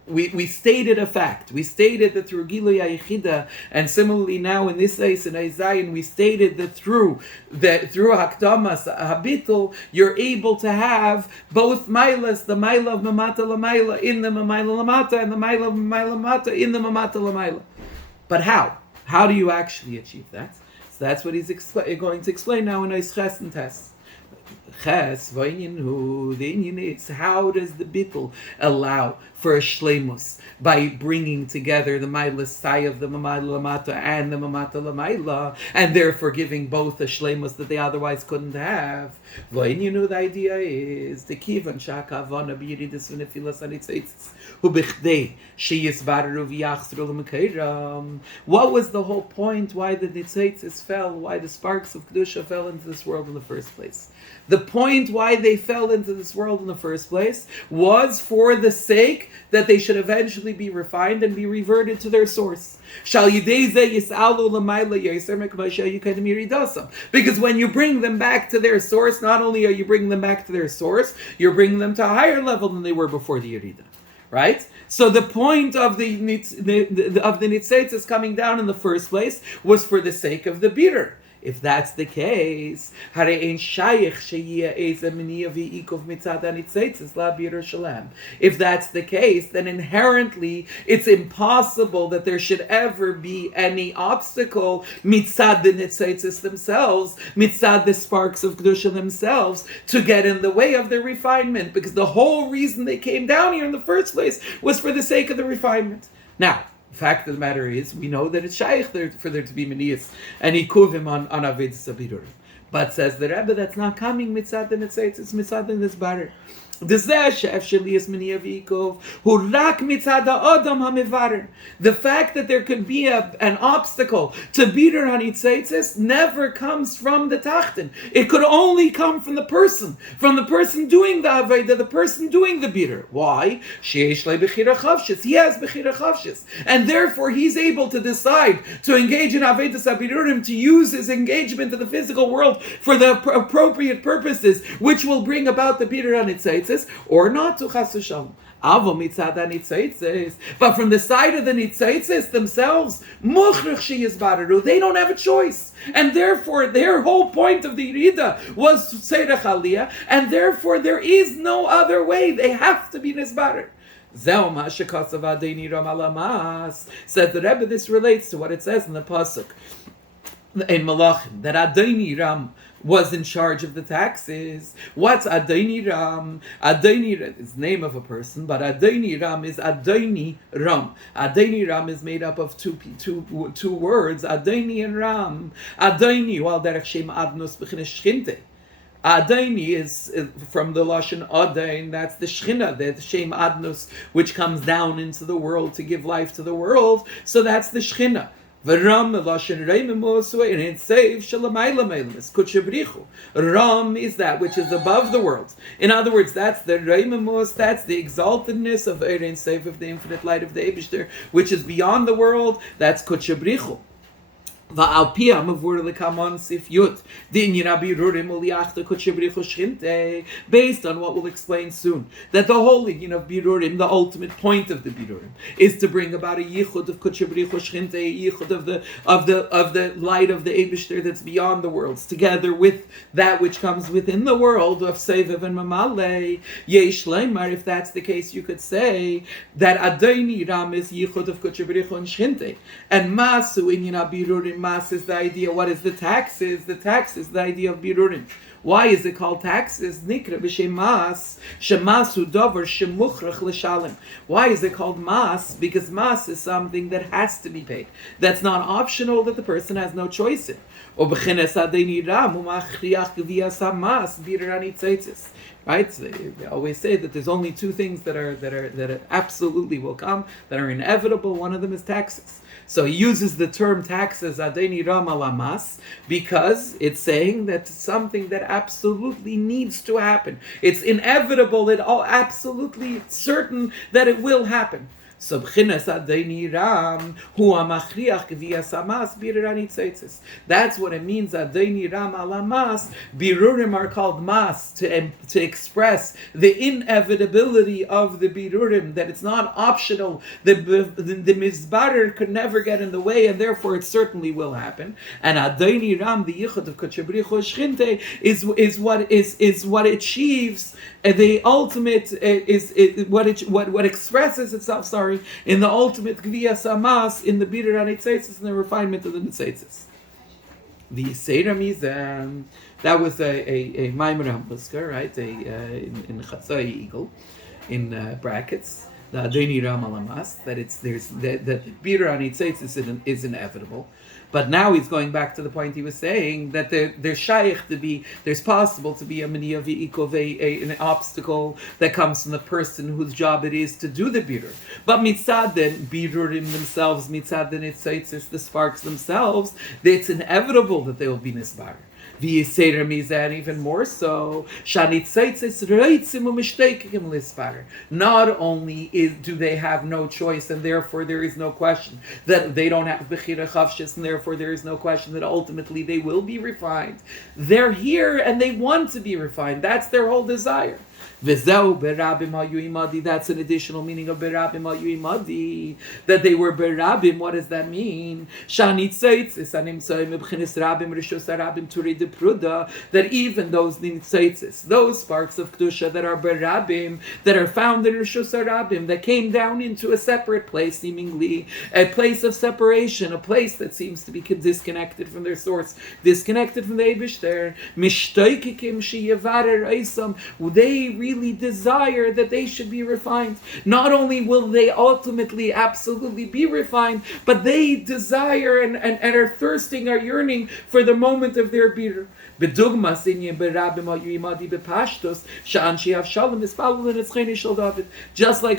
we stated a fact. We stated that through Gilui Yichida, and similarly now in this case in Isaiah, we stated that through Hakdamas Habitul, you're able to have both Mailas, the Maila of Mamata Lamaila in the Mamaila Lamata, and the Maila of Mamaila Lamata in the Mamata Lamaila. But how? How do you actually achieve that? So that's what he's going to explain now in Eisches and Tes. Ches, Vainyanhu, the Indian is how does the bittul allow for a shleimus by bringing together the Maila Sai of the Mamala Lamata and the Mamata Lamaila, and therefore giving both a shleimus that they otherwise couldn't have. Vainyanhu, the idea is the Kivan Shakavana Biridis Vinifilas Anitzaitis, who Bichdei, she is Bararu Viachstru Lamakairam. What was the whole point? Why the Nitzaitis fell? Why the sparks of Kedusha fell into this world in the first place? The point why they fell into this world in the first place was for the sake that they should eventually be refined and be reverted to their source. Because when you bring them back to their source, not only are you bringing them back to their source, you're bringing them to a higher level than they were before the Yerida. Right? So the point of the Nitzaitis coming down in the first place was for the sake of the beater. If that's the case, if that's the case, then inherently it's impossible that there should ever be any obstacle mitzad the nitzaitis themselves, mitzad the sparks of Kedusha themselves, to get in the way of their refinement, because the whole reason they came down here in the first place was for the sake of the refinement. Now, the fact of the matter is, we know that it's shaykh for there to be meniyas and ikuvim on avedis abirurim. But says the Rebbe, that's not coming mitzad the nitzaitis, it's mitzad the nisbarer. The fact that there could be an obstacle to bidur hanitzaitis never comes from the tachten. It could only come from the person doing the aveda, the person doing the bidur. Why? He has bechira chavshis, and therefore he's able to decide to engage in avedas abidurim, to use his engagement in the physical world for the appropriate purposes, which will bring about the bidur hanitzaitis. Or not to chas v'shalom. But from the side of the nitzaitis themselves, they don't have a choice, and therefore their whole point of the Yerida was Seirach Aliyah, and therefore there is no other way. They have to be nisbarer. Said the Rebbe, this relates to what it says in the pasuk in Malachim, that Adoni Ram was in charge of the taxes. What's Adoni Ram? Adoni Ram is the name of a person, but Adoni Ram is Adoni Ram. Adoni Ram is made up of two words, Adoni and Ram. Adoni, while derech shem adnos b'chines shchinte. Adoni is from the Lashon Adain, that's the Shechina, the Shem Adnos, which comes down into the world to give life to the world. So that's the Shechina. Ram is that which is above the world. In other words, that's the Reimemus, that's the exaltedness of Ein Seif, of the infinite light of the Eibishter, which is beyond the world. That's Kutshabrichu. Based on what we'll explain soon, that the whole union of birurim, the ultimate point of the birurim, is to bring about a yichud of kutshabrichu shchinte, a yichud of the light of the Eibishter that's beyond the worlds, together with that which comes within the world of sevev and mamale. Yesh leimar, if that's the case, you could say that Adoni Ram is yichud of kutshabrichu and shchinte, and masu in birurim. Mas is the idea. What is the taxes? The tax is the idea of birurim. Why is it called taxes? Nikra b'shem mas, shemasu dover shemuchrach l'shalem. Why is it called mas? Because mas is something that has to be paid. That's not optional, that the person has no choice in. Right? They always say that there's only two things that absolutely will come, that are inevitable. One of them is taxes. So he uses the term taxes, Adeni Ram alamas, because it's saying that something that absolutely needs to happen. It's inevitable, it's all absolutely certain that it will happen. So b'chinas Adeni Ram hu amachriach gviyas hamas birurim hanitzaitis. That's what it means. Adeni Ram alamas. Birurim are called mas to express the inevitability of the birurim, that it's not optional. The mizbarer could never get in the way, and therefore it certainly will happen. And Adeni Ram, the yichud of kutshabrichu shchinte, is what achieves the ultimate, what expresses itself. In the ultimate gviyas hamas, in the bidur hanitzaitis, and the refinement of the nitzaitis. The Seder Mizan, that was a Maamer Podoh, right? In Chatzai Eagle, in brackets. The Adeni Ramalamas, that the Bira on Itzeitz is inevitable. But now he's going back to the point he was saying that there's shaykh to be, there's possible to be a maniya v'ikov, an obstacle that comes from the person whose job it is to do the birur. But mitzaden birurim themselves, mitzaden itzaitzis, the sparks themselves, it's inevitable that they will be nisbar. V'yiseder mizan, even more so. Not only do they have no choice, and therefore there is no question that they don't have bechira chavshis, and therefore there is no question that ultimately they will be refined. They're here and they want to be refined. That's their whole desire. That's an additional meaning of berabim hayu imadi, that they were berabim. What does that mean? That even those nitzaitzis, those sparks of kedusha that are berabim, that are found in rishus harabim, that came down into a separate place, seemingly a place of separation, a place that seems to be disconnected from their source, disconnected from the Eibishter. They really desire that they should be refined. Not only will they ultimately absolutely be refined, but they desire and are thirsting, are yearning for the moment of their birur. Just like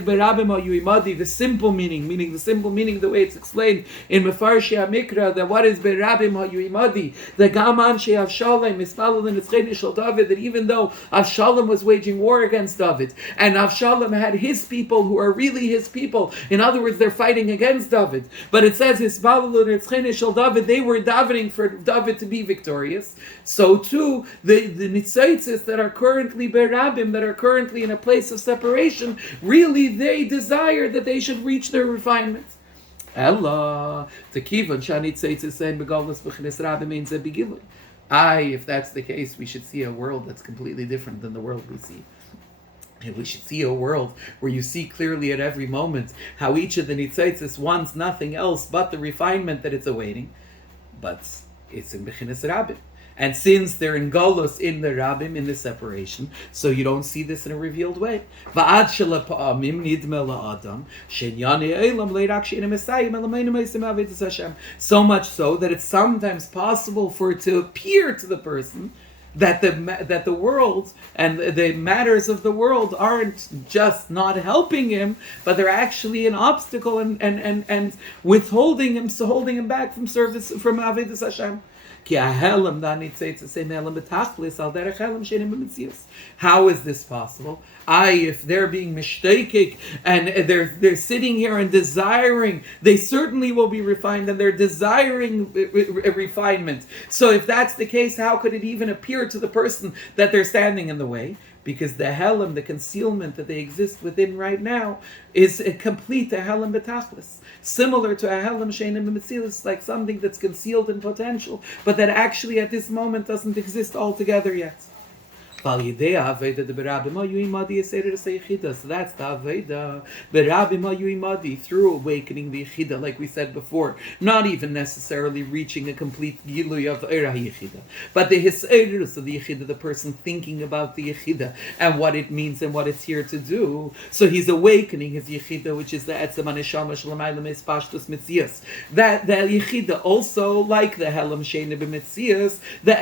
berabim hayu imadi, the simple meaning, the way it's explained in Mefarshi HaMikra, that what is berabim hayu imadi, that gaman she'avshalom mispalel l'netzchei shel David, that even though Avshalom was waging war against David, and Avshalom had his people who are really his people, in other words, they're fighting against David, but it says mispalel l'netzchei shel David, they were davening for David to be victorious. So too, the nitzaitzis that are currently berabim, that are currently in a place of separation, really they desire that they should reach their refinement. Ella, tekivan shanitzaitzis saying begalus b'chines rabim ein ze begilui. If that's the case, we should see a world that's completely different than the world we see. And we should see a world where you see clearly at every moment how each of the nitzaitzis wants nothing else but the refinement that it's awaiting. But it's in b'chines rabim. And since they're in Golos, in the Rabbim, in the separation, so you don't see this in a revealed way. So much so that it's sometimes possible for it to appear to the person that the world and the matters of the world aren't just not helping him, but they're actually an obstacle and withholding him, so holding him back from service, from Avodas Hashem. How is this possible? If they're being mishtakik and they're sitting here and desiring, they certainly will be refined, and they're desiring refinement. So if that's the case, how could it even appear to the person that they're standing in the way? Because the helam, the concealment that they exist within right now, is a complete helam betachlis, similar to a helam sheinim b'metzilas, like something that's concealed in potential, but that actually at this moment doesn't exist altogether yet. So that's the Aveda. Through awakening the Yechida, like we said before, not even necessarily reaching a complete Gilui of Eira Yechida, but the Hisayrus of the Yechida, the person thinking about the Yechida and what it means and what it's here to do. So he's awakening his Yechida, which is the Etzem HaNeshama Shalamayla Me'espashtus Metzias. That Yechida also, like the Helam Sheina B'Metzias, the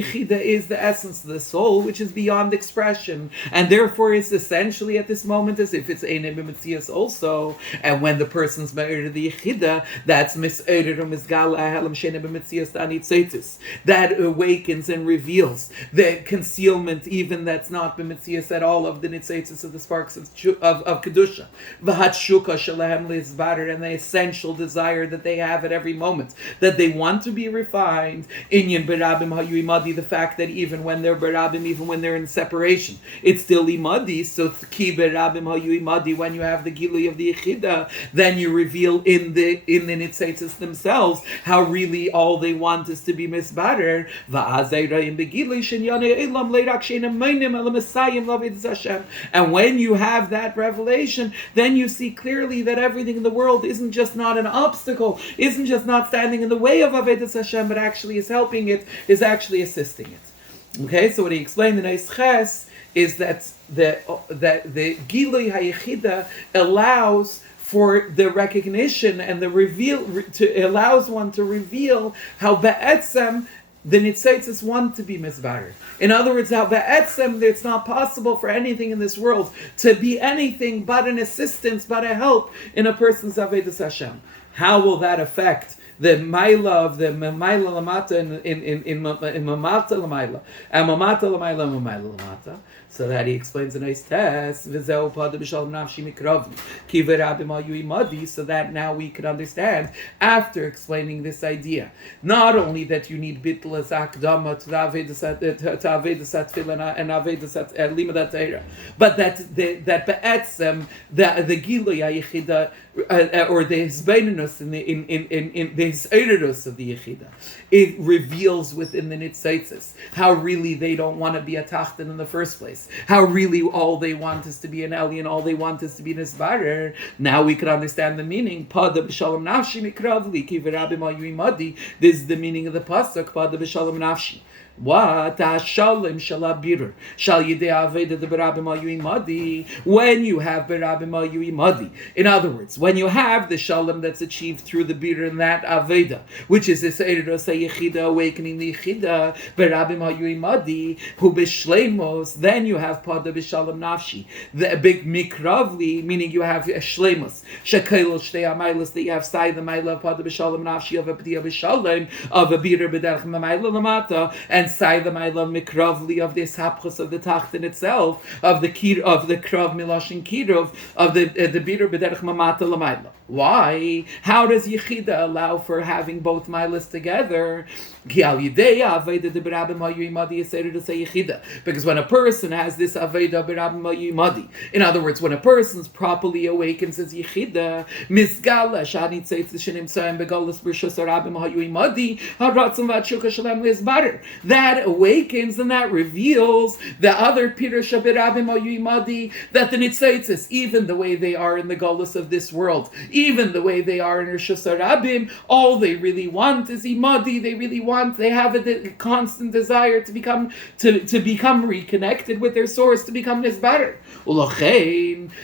Yechida is the essence of the soul, which is beyond expression, and therefore it's essentially at this moment as if it's Einei B'Metzias also. And when the person's Me'er the Yechida, that's Mis'er Mizgala Helam Sheina B'Metzias Anitzaitis, that awakens and reveals the concealment, even that's not B'Metzias at all, of the Nitzaitis, of the sparks of Kedusha. V'hat Shuka Shalahem Lizbarer, and the essential desire that they have at every moment, that they want to be refined. Inyan Berabim Hayu Imadi, the fact that even when they're Berabim, even when they're in separation. It's still imadi. So when you have the gilui of the yechida, then you reveal in the nitzaitis themselves how really all they want is to be misbarer. And when you have that revelation, then you see clearly that everything in the world isn't just not an obstacle, isn't just not standing in the way of Avodas Hashem, but actually is helping it, is actually assisting it. Okay, so what he explained in Eis Ches is that the Gilui HaYechida allows for the recognition and the reveal, allows one to reveal how Be'etzem the Nitzaitis want to be misbarer. In other words, how Be'etzem it's not possible for anything in this world to be anything but an assistance, but a help in a person's Avodas Hashem. How will that affect the Maila of the Maila Lamata in Mamata Lamaila and Mamata Lamaila and Mamaila Lamata? So that he explains a nice test. So that now we could understand, after explaining this idea, not only that you need bitlas akdama to Avedasat Tefillah and Avedasat Limadat Torah, but that be'etzem the Gilui HaYechida or the Hisbeinus in the Hisayrus of the Yechida, it reveals within the Nitzaitis how really they don't want to be a Tachtin in the first place. How really all they want is to be an alien, all they want is to be an Isbarer. Now we can understand the meaning. Podoh B'Shalom Nafshi Mikravli Ki V'Rabim Hayu Imadi. This is the meaning of the pasuk. Podoh B'Shalom Nafshi. What? Shalom shalabir shal yidei aveda the berabim hayu imadi. When you have berabim hayu imadi, in other words, when you have the shalom that's achieved through the bir and that aveda, which is this eiros yechida, awakening the yechida, berabim hayu imadi hu b'shleimos, then you have podoh b'shalom nafshi, the big mikravli, meaning you have shleimos shekail shtei amaylos, that you have sai the mayla of podoh b'shalom nafshi of a b'diya b'shalom of a bir b'derech mamayla lamata, and say the Mailam Mikravli of this hapchus of the Tachtin itself, of the Krav Miloshin Kirov, of the Bidur B'derech Mamata L'Maila. Why? How does Yechida allow for having both Mailas together? Because when a person has this Aveda B'Rabim Ma'yimadi, in other words, when a person's properly awakens as Yechida, Misgala Shani Tzeitz Shenim Tzayim Begalas B'Rishos Arabim Ma'yimadi Haratzim V'Atshuka Shalem Lizbarer. That awakens and that reveals the other Pirush B'Rabim Ma'yimadi, that the Nitzaitzis, even the way they are in the Galus of this world, even the way they are in Rishos Arabim, all they really want is Imadi. They have a constant desire to become reconnected with their source, to become Nizbarer.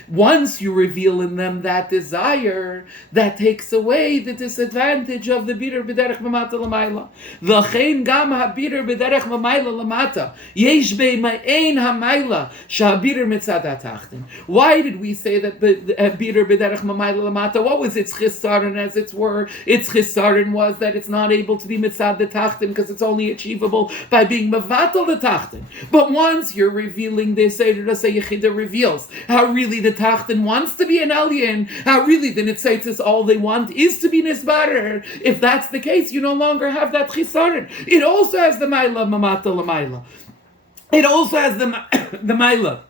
Once you reveal in them that desire, that takes away the disadvantage of the Bidur B'derech Mamata L'Maila. V'chein gam ha-Bidur B'derech Mamayla L'Mata yesh bei ma'ein ha-Maila sha'Bidur Mitzad HaTachtin. Why did we say that Bidur B'derech Mamayla L'Mata? What was its chisaron, as it were? Its chisaron was that it's not able to be Mitzad the Tachtin because it's only achievable by being Mavatal the Tachtin. But once you're revealing this, Yechida reveals how really the Tachtin wants to be an alien, how really the Nitzaitis all they want is to be Nisbarer. If that's the case, you no longer have that chisaron. It also has the Maila Mamata L'Maila. It also has the Maila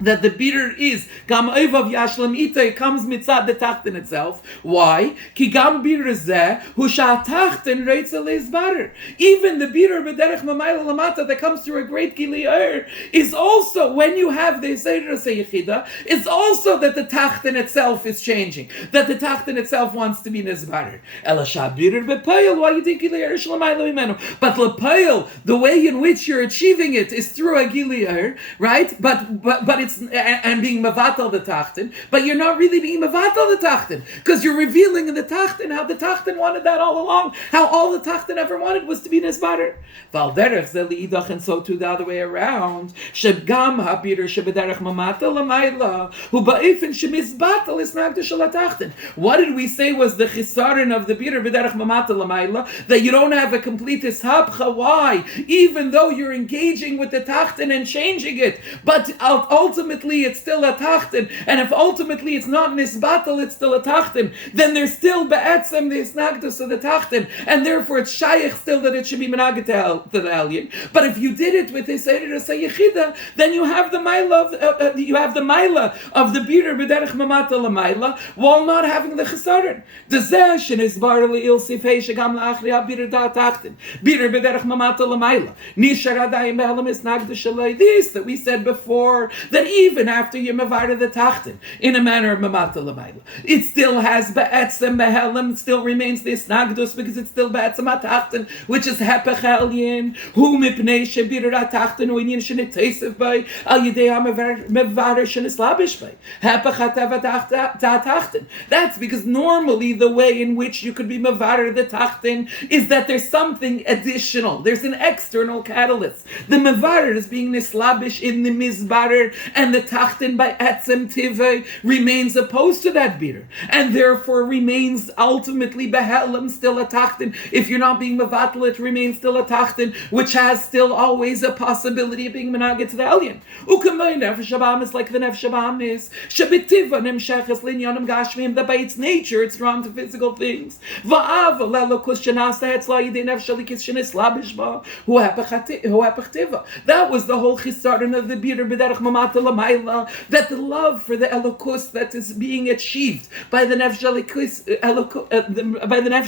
that the bitter is gam oivav yashlam ita, comes mitzad the tachtin itself. Why? Ki gam bitter zeh hu shatachtin reitzel izbarer. Even the bitter b'derech mamayla lamata that comes through a great giliyur is also, when you have the seder seyechida, it's also that the tachtin itself is changing, that the tachtin itself wants to be nizbarer. Ela shabirer b'payil, why you think giliyur shalamayla imenu? But l'payil, the way in which you're achieving it is through a giliyur, right? But it's and being mavatal the tachtin, but you're not really being mavatal the tachtin, because you're revealing in the tachtin how the tachtin wanted that all along, how all the tachtin ever wanted was to be nisbarer. Valderech zeliidach, and so too the other way around. Shebgam habider shebederech mamata lamayla hu ba'ifin shemizbatal isnagdu shalatachtin. What did we say was the chisaron of the bider b'derech mamata lamayla? That you don't have a complete ishapcha. Why? Even though you're engaging with the tachtin and changing it, but ultimately ultimately it's still a tachten, and if ultimately it's not nisbatal, it's still a tachten, then there's still be'etzem the isnagdus of the tachten, and therefore it's shaykh still that it should be menaged to the alien. But if you did it with this Eidus Yechida, then you have the Maila of the Bitter B'derech Mamata L'Maila, while not having the Chesaron. The Zeshin is barely il sifei shegam la'achriya Bitter da tachten, Bitter B'derech Mamata L'Maila. Nishar adayim be'elam is nagdash alei. This that we said before, that even after you mavara the tachten in a manner of Mamata L'Maila, it still has be'etzem be'elam, it still remains this nagdus because it's still be'etzem atachten, which is hepech elyon, hu mipnei shebir atachten hu inyan shenitesef by al yidei ha-mevarer shenislabish by hepech atav atachten. That's because normally the way in which you could be mevarer the tachten is that there's something additional, there's an external catalyst. The mevarer is being nislabish in the mizbarer, and the tachten by etzem tivei remains opposed to that bitter, and therefore remains ultimately behelam still a tachten. If you're not being mevatel, it remains still a tachten, which has still always a possibility of being menaged to the alien. Ukamay nefesh habam is like the nefesh habam is shebitiva nemsheches linyanim gashmim, that by its nature it's drawn to physical things. Va'av lelokus shenasa etzla yidei nefesh alikis shenislabish ba hu hepechtiva. That was the whole chisaron of the bitter b'derech mamata l'mayla, that the love for the elokus that is being achieved by the nefesh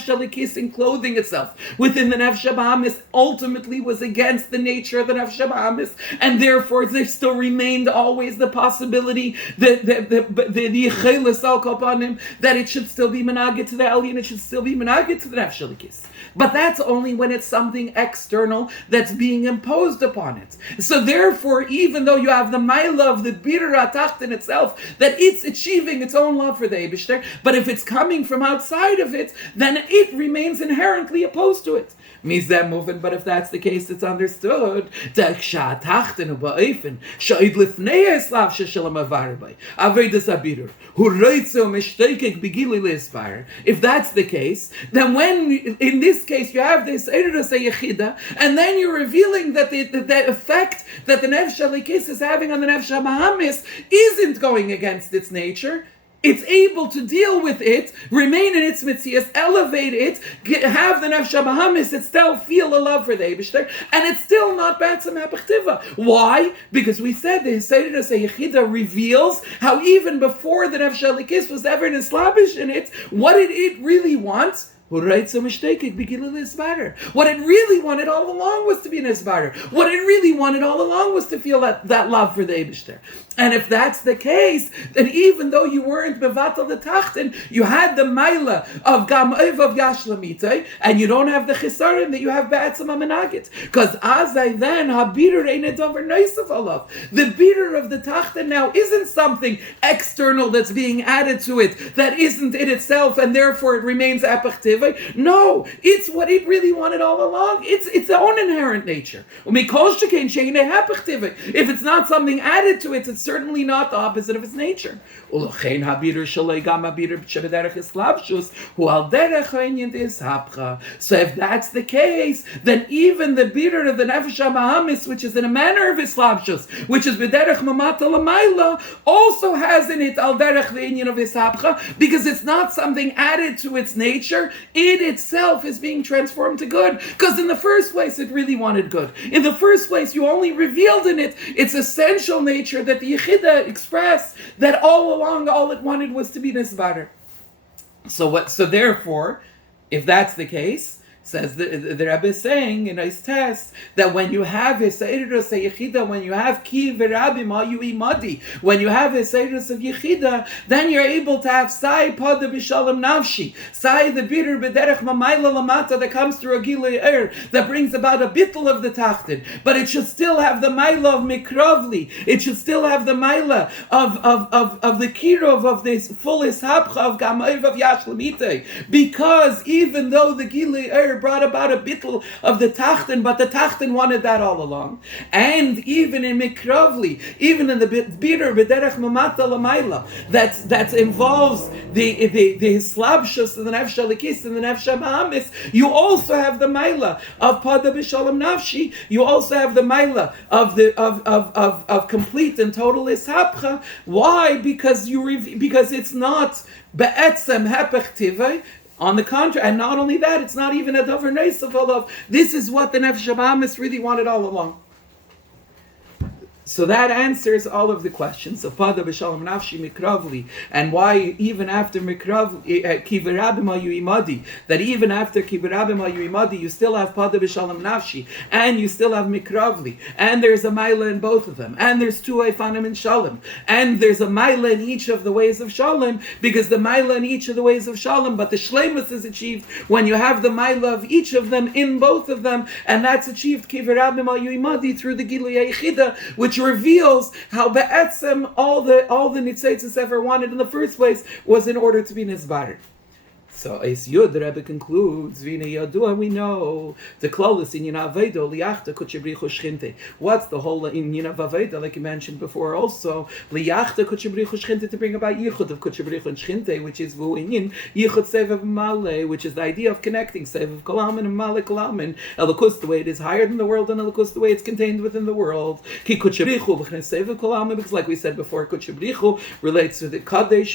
alikis enclothing itself within the nefesh habahamis ultimately was against the nature of the nefesh habahamis, and therefore there still remained always the possibility that the yichelis al kopanim, that it should still be menaged to the alien, it should still be menaged to the nefesh alikis. But that's only when it's something external that's being imposed upon it. So therefore, even though you have the maila of the bitter atachten itself, that it's achieving its own love for the Eibishter, but if it's coming from outside of it, then it remains inherently opposed to it. Means that moving, but if that's the case, it's understood. If that's the case, then when in this case you have this Eidus Yechida, and then you're revealing that the effect that the Nefesh Alikis is having on the Nefesh HaMahamis isn't going against its nature. It's able to deal with it, remain in its mitzias, elevate it, have the nefesh habahamis itself feel a love for the Eibishter, and it's still not batzam hapachtiva. Why? Because we said the Hisaydus Yechida reveals how even before the nefesh halikis was ever nislabish in it, what did it really want? What it really wanted all along was to be an isbarer. What it really wanted all along was to feel that love for the Eibishter. And if that's the case, then even though you weren't bevatal the tachten, you had the maila of gam of yashlamite, and you don't have the chisarim that you have be'etzem amenagit. Because azai then habirer ain't over noisav alav. The bitter of the tachten now isn't something external that's being added to it that isn't it itself, and therefore it remains apachtiv. No, it's what it really wanted all along. It's its own inherent nature. If it's not something added to it, it's certainly not the opposite of its nature. So if that's the case, then even the bitter of the nefesh habahamis, which is in a manner of islabshus, which is b'derech mamata l'mayla, also has in it al derech the inyan of ishapcha, because it's not something added to its nature. It itself is being transformed to good, because in the first place it really wanted good. In the first place you only revealed in it its essential nature that the Yechida expressed, that all along all it wanted was to be nisbarer. So therefore, if that's the case, says the Rebbe is saying in his test that when you have Hisayrus Yechida, when you have Ki v'Rabim Ayu Imadi, when you have Hisayrus of Yechida, then you're able to have Sai Podoh B'Shalom Nafshi, Sai the bitter b'derech mamayla lamata that comes through a Gilui that brings about a bittul of the tachten, but it should still have the maila of Mikrovli, it should still have the maila of the Kirov of this full ishapcha of Gamayv of Yashlamite, because even though the Gilui it brought about a bittul of the tachten, but the tachten wanted that all along. And even in mikravli, even in the bitter b'derech mamata l'mayla, that involves the hislabshus and the nefesh alikis and the nefesh ha'amis, you also have the maila of pada b'shalom nafshi. You also have the maila of complete and total ishapcha. Why? Because it's not be'etzem hepech tivei. On the contrary, and not only that, it's not even a davar neisav olav. This is what the nefesh ha'amis really wanted all along. So that answers all of the questions of Pada b'Shalom Nafshi Mikravli, and why even after Mikravli, Kivarabim Ayu Imadi, that even after Kivarabim Ayu Imadi, you still have Pada b'Shalom Nafshi, and you still have Mikravli, and there's a Maila in both of them, and there's two Eifanim in Shalom, and there's a Maila in each of the ways of Shalom, because the Maila in each of the ways of Shalom, but the Shleimus is achieved when you have the Maila of each of them in both of them, and that's achieved Kivarabim Ayu Imadi through the Gilui Eichida, which reveals how be'etzem all the nitzaitzes ever wanted in the first place was in order to be nisbared. So Eis Yud, the Rebbe concludes, Vina Yadua, we know the klolis in Yina Avedo liyachta kuchebrichu shchinte. What's the whole in Yina Avedo, like you mentioned before, also liyachta kuchebrichu shchinte, to bring about yichud of kuchebrichu and shchinte, which is vu'inyin yichud sevav male, which is the idea of connecting sevav kolamin and male kolamin. Elokus, the way it is higher than the world, and elokus, the way it's contained within the world. Ki kuchebrichu v'chnes sevav kolamin, because like we said before, kuchebrichu relates to the kadesh,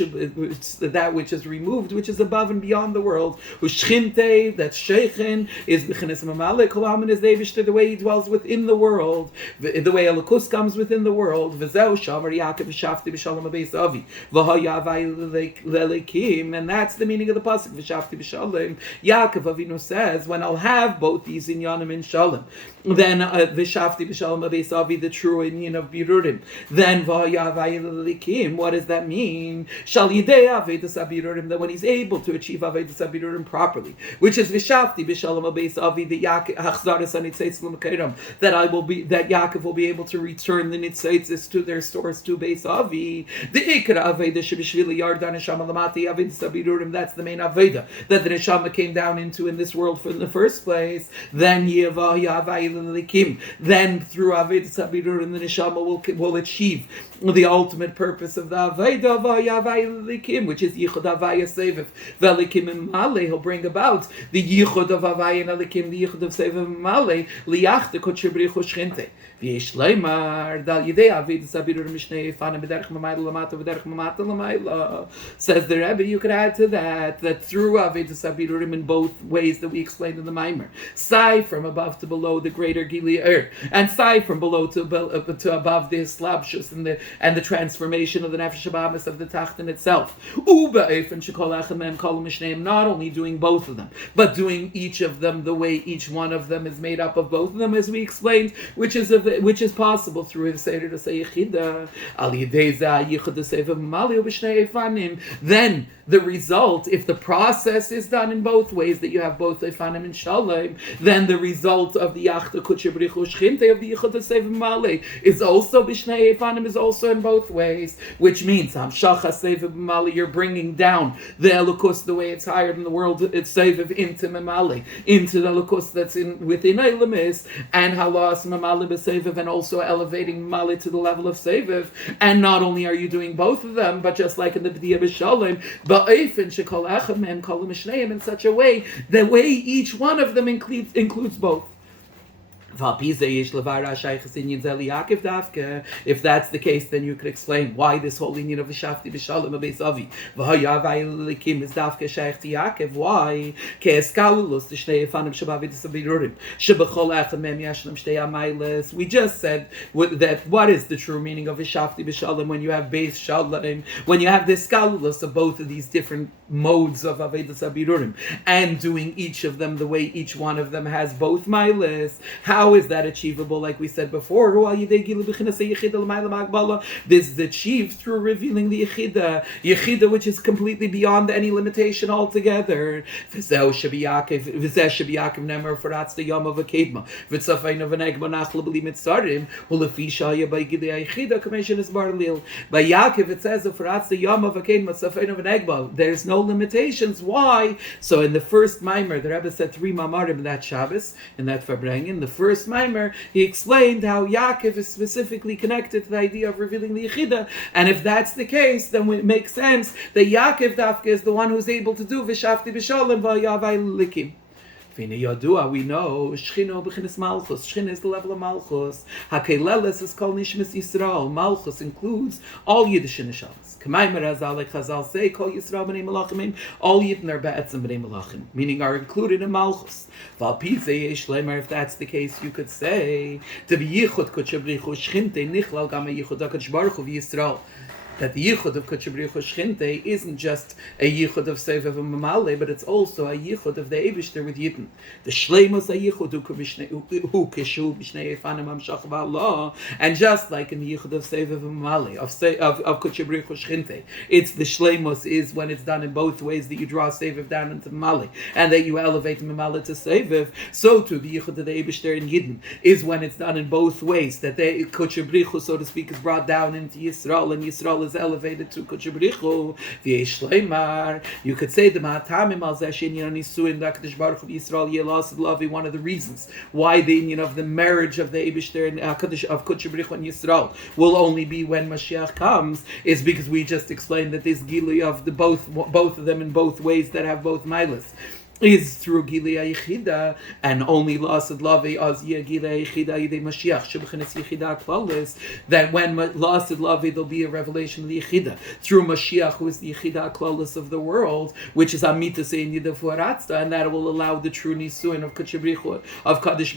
that which is removed, which is above and beyond the world. Ushchinte, that's Sheikhin, is B'chines Mamale Kolamin, is Davishter, the way he dwells within the world, the way Elokus comes within the world. V'zeu Shamar Yaakov V'shafti B'shalom Abeis Avi V'hayavai Lelekim, and that's the meaning of the pasuk V'shafti B'shalom. Yaakov Avinu says, when I'll have both these inyanim in Shalom, then V'shafti B'shalom Abeis Avi, the true inyan of Birurim, then V'hayavai Lelekim. What does that mean? Shal Yidei Avedas Abirurim, that when he's able to achieve Avedas Abirurim properly, which is V'shafti B'shalom Abeis Avi, the Achzaras HaNitzaitzes L'Makeiram, that Yaakov will be able to return the Nitzaitzes to their stores to Beis Avi. The Ikra Aveda Shebishvili Yardan Neshama Lamati Avedas Abirurim, that's the main Aveda that the Neshama came down into in this world in the first place. Then Yevah Yavai L'Likim, then through Avedas Abirurim the Neshama will achieve the ultimate purpose of the Aveda of Yavai L'Likim, which is Yichud Avaya Seviv Velikim and Male. He'll bring about the Yichud of Avaya and Elikim, the Yichud of Seviv and Male, Liyachte Kochebrichu Shchinte. V'yesh leimar dal yidei avidas abirurim mishnei fanim b'derech mamayla lamata v'derech mamata lamayla. Says the Rebbe, you could add to that through avidas abirurim in both ways that we explained in the Maamer. Sai from above to below, the greater Gili and Sai from below to above, the slabshus and the transformation of the nefesh habamis of the tachten itself. Uba efen shekol echad mem kol mishneim, not only doing both of them, but doing each of them the way each one of them is made up of both of them, as we explained, which is possible through his Seder to say Yechida. Al Yidei Zeh Yichud Sevav Mali Ub'Shnei Eifanim. Then the result, if the process is done in both ways, that you have both Eifanim and Shalom, then the result of the Yachta Kuchebrichu Shchinte of the Yichud Sevav Mali is also B'Shnei Eifanim, is also in both ways, which means Hamshacha Sevav Mali, you're bringing down the Elokus the way it's higher than the world, it's Sevav into Mamali, into the Elokus that's within Eilamis, and Halas Mamali B'Sevav, and also elevating Mali to the level of Seviv. And not only are you doing both of them, but just like in the B'diya B'Shalom, Ba'efin Shekol Echad Mem Kol Mishneim, in such a way, the way each one of them includes both. If that's the case, then you could explain why this whole union of V'shafti B'shalom Abeis Avi V'hayavai L'Likim is dafke shaykh to Yaakov. Why? Ke'eskalulus t'shnei efanim shebavidas abirurim shebechol echad mem yashnam shtei amayles. We just said that what is the true meaning of V'shafti B'shalom when you have Beis Shalom, when you have the eskalulus of both of these different modes of Avedas Abirurim, and doing each of them the way each one of them has both miles. How how is that achievable? Like we said before, this is achieved through revealing the Yechida, which is completely beyond any limitation altogether. By Yaakov it says there's no limitations. Why? So in the first Maamer, the Rebbe said 3 Maamarim in that Shabbos, in that Farbrengen. The first Maamer, he explained how Yaakov is specifically connected to the idea of revealing the Yechida, and if that's the case, then it makes sense that Yaakov Dafka is the one who's able to do V'shafti b'sholem v'yavai likim. We know Shchino b'chinas Malchus. Shchina is the level of Malchus. Hakeleles is called Nishmas Yisrael. Malchus includes all Yiddish neshamas. K'maymer Hazal, like Chazal say, Kol Yisrael b'nei Malachim, all Yidden are ba'etzim b'nei Malachim, meaning are included in Malchus. Val Pizei Yesh Lemer, if that's the case, you could say to be Yichud Kutchabrichu Shchinte Nichlal Gama Yichud HaKadosh Baruch Hu v'Yisrael. That the yichud of Kutchabrichu Shchinte isn't just a yichud of Sevev and Mamale, but it's also a yichud of the Eibishter with Yidden. The Shleimus a yichud hu kishu b'shnei efanim amshach v'Allah, and just like in the yichud of Sevev and Mamale, of Kutchabrichu Shchinte, it's the Shleimus is when it's done in both ways, that you draw Sevev down into Mamale, and that you elevate Mamale to Sevev. So too, the yichud of the Eibishter in Yidden is when it's done in both ways, that the Kutchabrichu, so to speak, is brought down into Yisrael, and Yisrael is elevated to Kutchabrichu. V'yesh leimar, you could say the Ma'atamim al Zeh She'inyan Nisuin D'Hakadosh Baruch Hu Yisrael Yelasad Lavi. One of the reasons why the union of the marriage of the Eibishter and of Kutchabrichu and Yisrael will only be when Mashiach comes is because we just explained that this Gili of the both of them in both ways that have both milas is through Gilei Yechida, and only Lasad Lavi Az Gilei Yechida Yidei Mashiach Shebchenes Yechida Klalis, that when Lasad Lavi there'll be a revelation of the Yechida through Mashiach, who is the Yechida Klalis of the world, which is Amita Sein Yida Fuaratzta, and that will allow the true Nisuin of Kutchabrichu, of Kadosh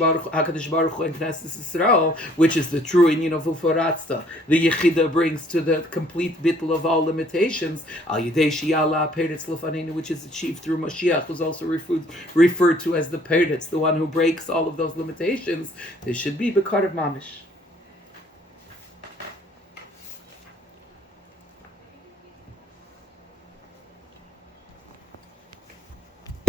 Baruch Hu and Knesset Yisrael, which is the true Inyan of Fuaratzta. The Yechida brings to the complete bittul of all limitations, Al Yidei Shiyala Peretz Lefanenu, which is achieved through Mashiach, who's also referred to as the Peretz, the one who breaks all of those limitations. This should be Bekar of Mamish.